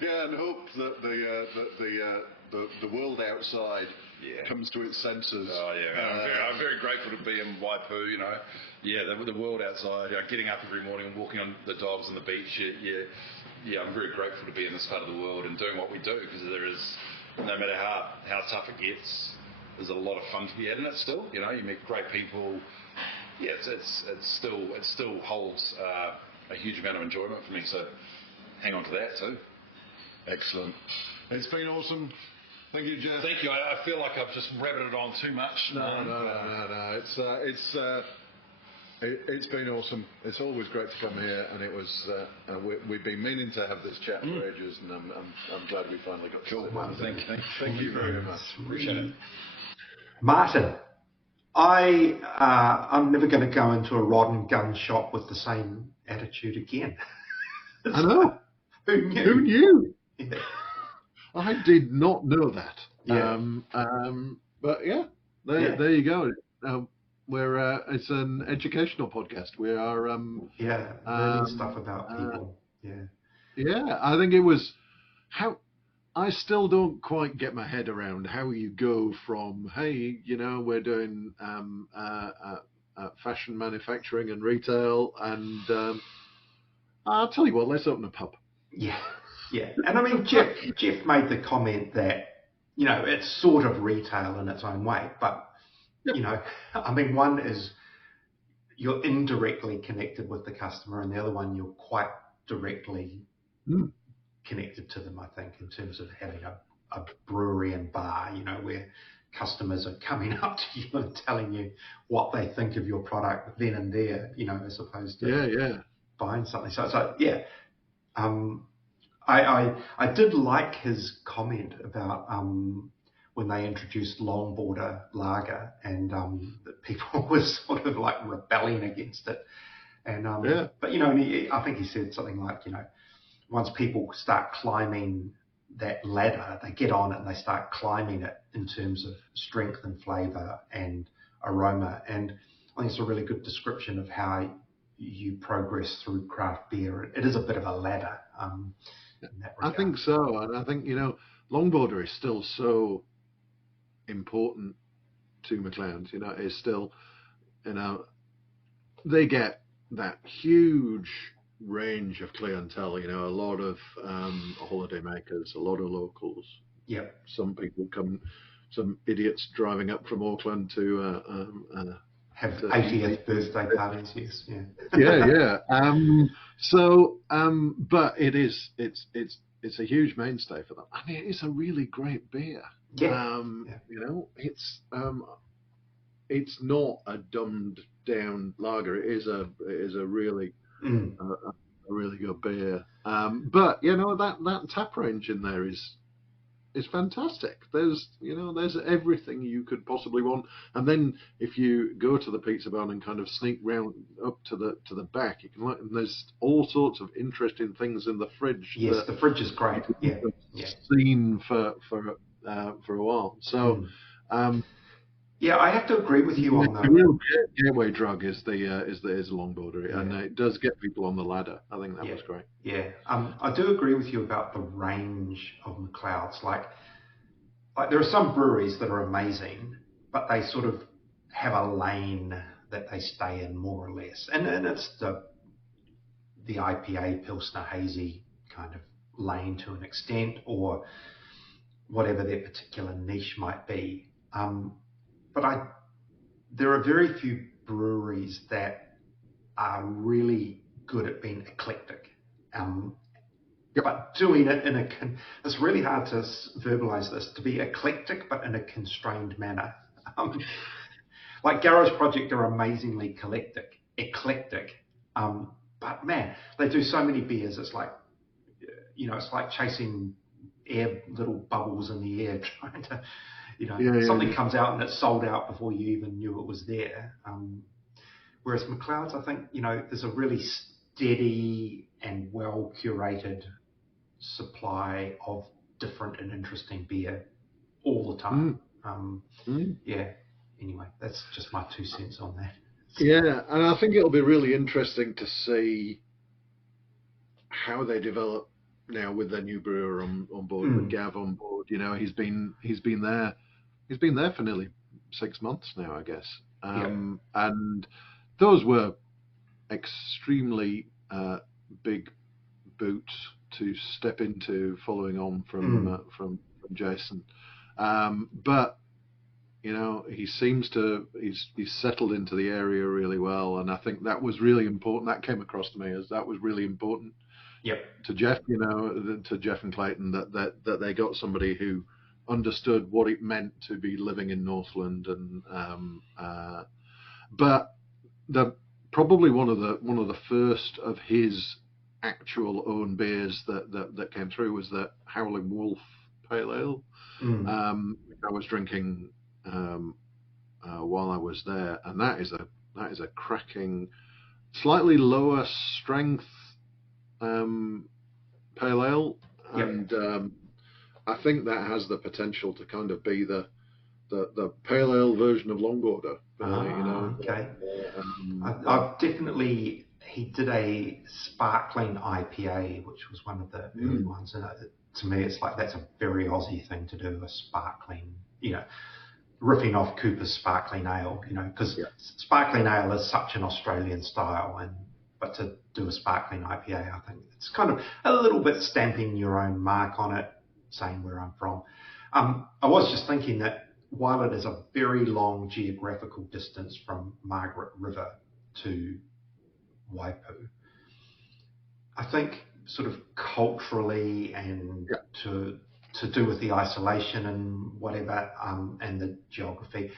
Yeah, and hope that the world outside comes to its senses. Oh yeah, I'm very grateful to be in Waipu. You know, the world outside. Getting up every morning and walking on the dogs on the beach. I'm very grateful to be in this part of the world and doing what we do, because there is, no matter how tough it gets, there's a lot of fun to be had in it still. You know, you meet great people. Yeah, it still holds a huge amount of enjoyment for me. So hang on to that too. Excellent. It's been awesome. Thank you, Geoff. Thank you. I feel like I've just rabbited on too much. No. It's been awesome. It's always great to come here, and it was. We've been meaning to have this chat for ages, and I'm glad we finally got to. Well, thank you very much. Appreciate it. Martin, I'm never going to go into a rod and gun shop with the same attitude again. I know. Who knew? Who knew? Yeah. I did not know that. Yeah. But yeah, there you go. It's an educational podcast. We are learning stuff about people. Yeah, I think it was how. I still don't quite get my head around how you go from, hey, we're doing fashion manufacturing and retail, and I'll tell you what, let's open a pub. Yeah. And I mean, Geoff made the comment that, it's sort of retail in its own way, but, I mean, one is you're indirectly connected with the customer, and the other one you're quite directly connected to them, I think, in terms of having a brewery and bar, where customers are coming up to you and telling you what they think of your product then and there, as opposed to buying something. So I did like his comment about when they introduced Longboarder Lager, and that people were sort of like rebelling against it. And but I think he said something like, once people start climbing that ladder, they get on it and they start climbing it in terms of strength and flavour and aroma. And I think it's a really good description of how you progress through craft beer. It is a bit of a ladder. In that regard. I think so, and I think Longboarder is still so important to McLeods. Is still, they get that huge range of clientele. A lot of holiday makers, a lot of locals. Yeah. Some people some idiots driving up from Auckland to have 80th birthday parties. Yes. Yeah. But it's a huge mainstay for them. I mean, it's a really great beer. Yeah. It's not a dumbed down lager. It is a really a really good beer. But that tap range in there is fantastic. There's everything you could possibly want. And then if you go to the pizza barn and kind of sneak round up to the back, you can and there's all sorts of interesting things in the fridge. Yes, the fridge is great. Yeah. Seen for a while. So. Yeah, I have to agree with you on that. The real gateway drug is the Longboarder, and it does get people on the ladder. I think that was great. Yeah, I do agree with you about the range of McLeods. Like there are some breweries that are amazing, but they sort of have a lane that they stay in more or less, and it's the IPA Pilsner Hazy kind of lane to an extent, or whatever their particular niche might be. But there are very few breweries that are really good at being eclectic. But doing it it's really hard to verbalise this, to be eclectic but in a constrained manner. Like Garage Project are amazingly eclectic. But man, they do so many beers. It's like, it's like chasing little bubbles in the air, trying to. Something comes out and it's sold out before you even knew it was there. Whereas McLeod's, I think, there's a really steady and well curated supply of different and interesting beer all the time. Yeah. Anyway, that's just my 2 cents on that. Yeah, and I think it'll be really interesting to see how they develop now with their new brewer on board, with Gav on board. You know, he's been there for nearly 6 months now, I guess. And those were extremely big boots to step into, following on from Jason. But you know, he's settled into the area really well, and I think that was really important. That came across to me as that was really important. To Geoff, you know, to Geoff and Clayton, that they got somebody who understood what it meant to be living in Northland, and but probably one of the first of his actual own beers that came through was the Howling Wolf Pale Ale. I was drinking while I was there, and that is a cracking, slightly lower strength pale ale, and I think that has the potential to kind of be the pale ale version of Long Border. You know, okay. I've definitely. He did a sparkling IPA, which was one of the early ones, and to me, it's like that's a very Aussie thing to do, a sparkling, you know, riffing off Cooper's sparkling ale, you know, because sparkling ale is such an Australian style, but to do a sparkling IPA, I think it's kind of a little bit stamping your own mark on it, saying where I'm from. I was just thinking that while it is a very long geographical distance from Margaret River to Waipu, I think sort of culturally and to do with the isolation and whatever, and the geography,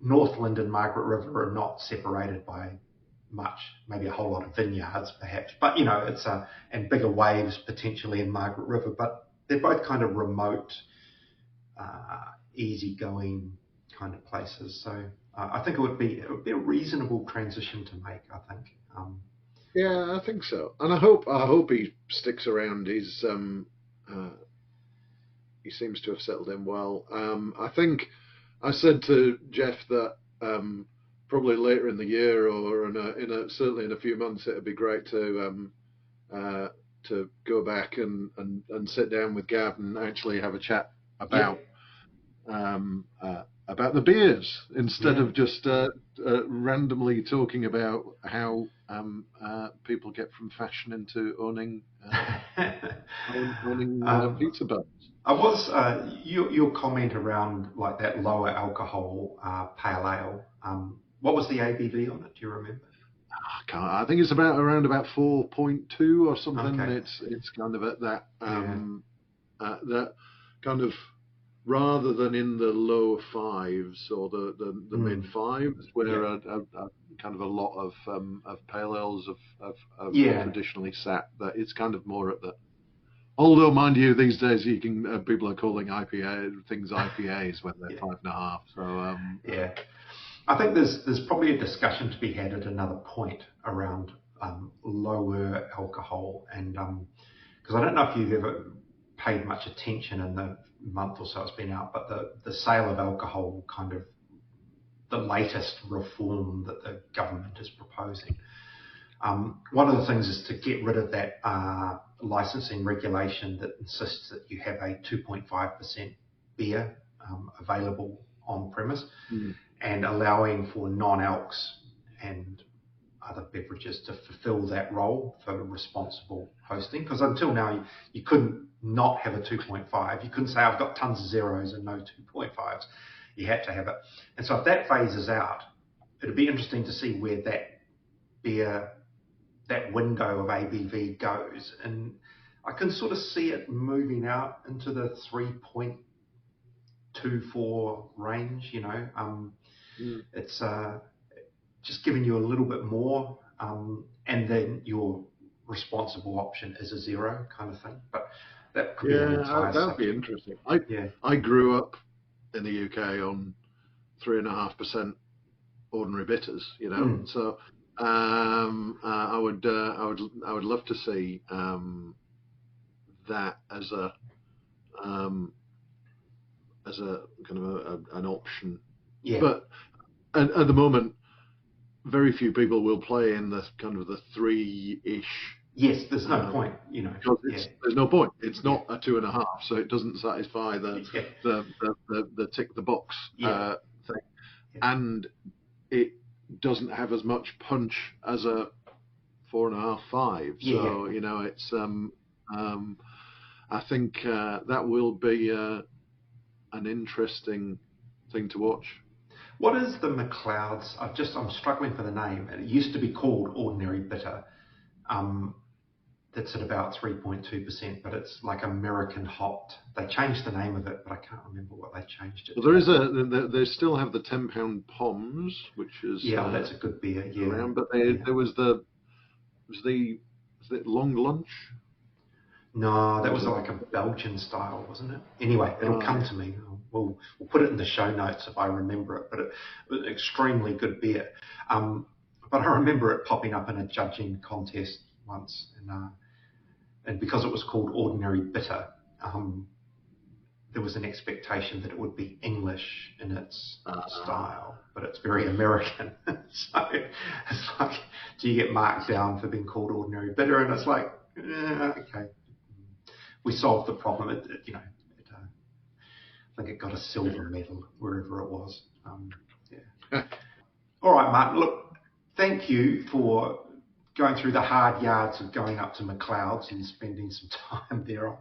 Northland and Margaret River are not separated by much, maybe a whole lot of vineyards perhaps, but you know, it's and bigger waves potentially in Margaret River, but they're both kind of remote, easygoing kind of places. So I think it would be a reasonable transition to make, I think. Yeah, I think so, and I hope he sticks around. He seems to have settled in well. I think I said to Geoff that probably later in the year, or certainly in a few months, it'd be great to go back and sit down with Gav and actually have a chat about the beers, instead of just randomly talking about how people get from fashion into owning pizza barns. I was your comment around like that lower alcohol pale ale. What was the ABV on it? Do you remember? I think it's around about 4.2 or something. Okay. It's kind of at that that kind of, rather than in the low fives or the mid fives, where a kind of a lot of pale ales have traditionally sat. That it's kind of more at the. Although, mind you, these days you can people are calling things IPAs when they're 5.5. So I think there's probably a discussion to be had at another point around lower alcohol, and because I don't know if you've ever paid much attention in the month or so it's been out, but the sale of alcohol, kind of the latest reform that the government is proposing. One of the things is to get rid of that licensing regulation that insists that you have a 2.5% beer available on premise, and allowing for non-alcs and other beverages to fulfill that role for responsible hosting. Because until now, you couldn't not have a 2.5. You couldn't say, I've got tons of zeros and no 2.5s. You had to have it. And so if that phases out, it'd be interesting to see where that beer, that window of ABV goes. And I can sort of see it moving out into the 3.24 range, you know. It's just giving you a little bit more, and then your responsible option is a zero kind of thing. But that could be an entire that'd be interesting. I grew up in the UK on 3.5% ordinary bitters, you know. So I would love to see that as a kind of an option. But at the moment, very few people will play in the kind of the 3-ish Yes, there's no point, you know. Because there's no point. It's not a 2.5, so it doesn't satisfy the tick the box thing, and it doesn't have as much punch as a 4.5, 5. So you know, it's I think that will be an interesting thing to watch. What is the McLeods? I'm struggling for the name. It used to be called Ordinary Bitter. That's at about 3.2%, but it's like American hopped. They changed the name of it, but I can't remember what they changed it. Well, they still have the £10 Poms, which is that's a good beer. Yeah, around, but there was the Long Lunch. No, that was like a Belgian style, wasn't it? Anyway, it'll come to me. We'll put it in the show notes if I remember it. But it was an extremely good beer. But I remember it popping up in a judging contest once, and because it was called Ordinary Bitter, there was an expectation that it would be English in its style, but it's very American. So it's like, do you get marked down for being called Ordinary Bitter? And it's like, okay. We solved the problem. I think it got a silver medal wherever it was. All right, Martin. Look, thank you for going through the hard yards of going up to McLeod's and spending some time there.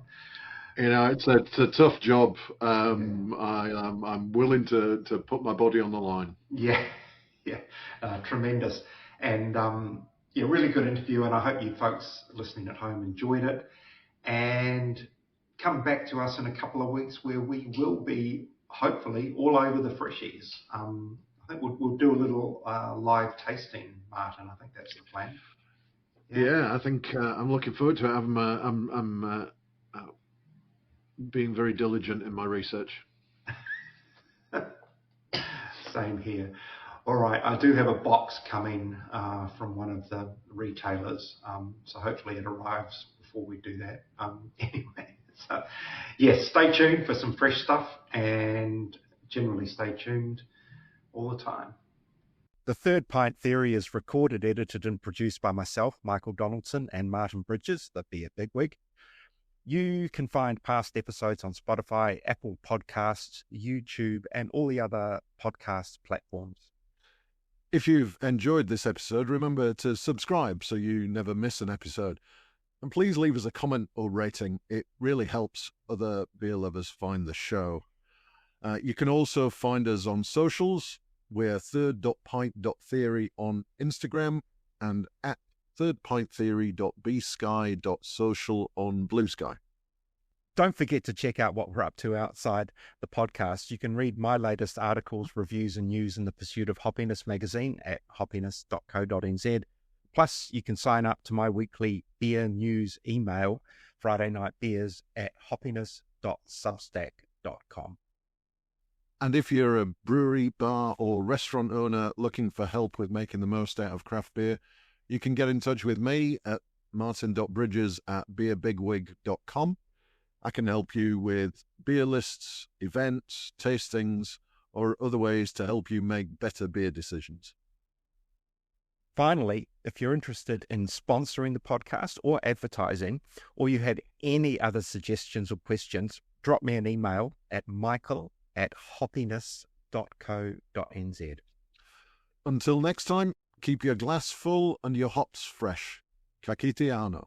You know, it's a tough job. I'm willing to put my body on the line. Tremendous. And really good interview. And I hope you folks listening at home enjoyed it. And come back to us in a couple of weeks where we will be hopefully all over the freshies. I think we'll do a little live tasting, Martin. I think that's the plan. Yeah, I think I'm looking forward to it. I'm being very diligent in my research. Same here. All right, I do have a box coming from one of the retailers, so hopefully it arrives before we do that. Anyway, so yes, stay tuned for some fresh stuff, and generally stay tuned all the time. The Third Pint Theory is recorded, edited and produced by myself, Michael Donaldson, and Martin Bridges, the Beer Bigwig. You can find past episodes on Spotify, Apple Podcasts, YouTube, and all the other podcast platforms. If you've enjoyed this episode, remember to subscribe so you never miss an episode. And please leave us a comment or rating. It really helps other beer lovers find the show. You can also find us on socials. We're third.pint.theory on Instagram and at thirdpinttheory.bsky.social on Blue Sky. Don't forget to check out what we're up to outside the podcast. You can read my latest articles, reviews and news in the Pursuit of Hoppiness magazine at hoppiness.co.nz. Plus, you can sign up to my weekly beer news email, Friday Night Beers, at hoppiness.substack.com. And if you're a brewery, bar or restaurant owner looking for help with making the most out of craft beer, you can get in touch with me at martin.bridges@beerbigwig.com. I can help you with beer lists, events, tastings, or other ways to help you make better beer decisions. Finally, if you're interested in sponsoring the podcast or advertising, or you had any other suggestions or questions, drop me an email at michael@hoppiness.co.nz. Until next time, keep your glass full and your hops fresh. Ka kite anō.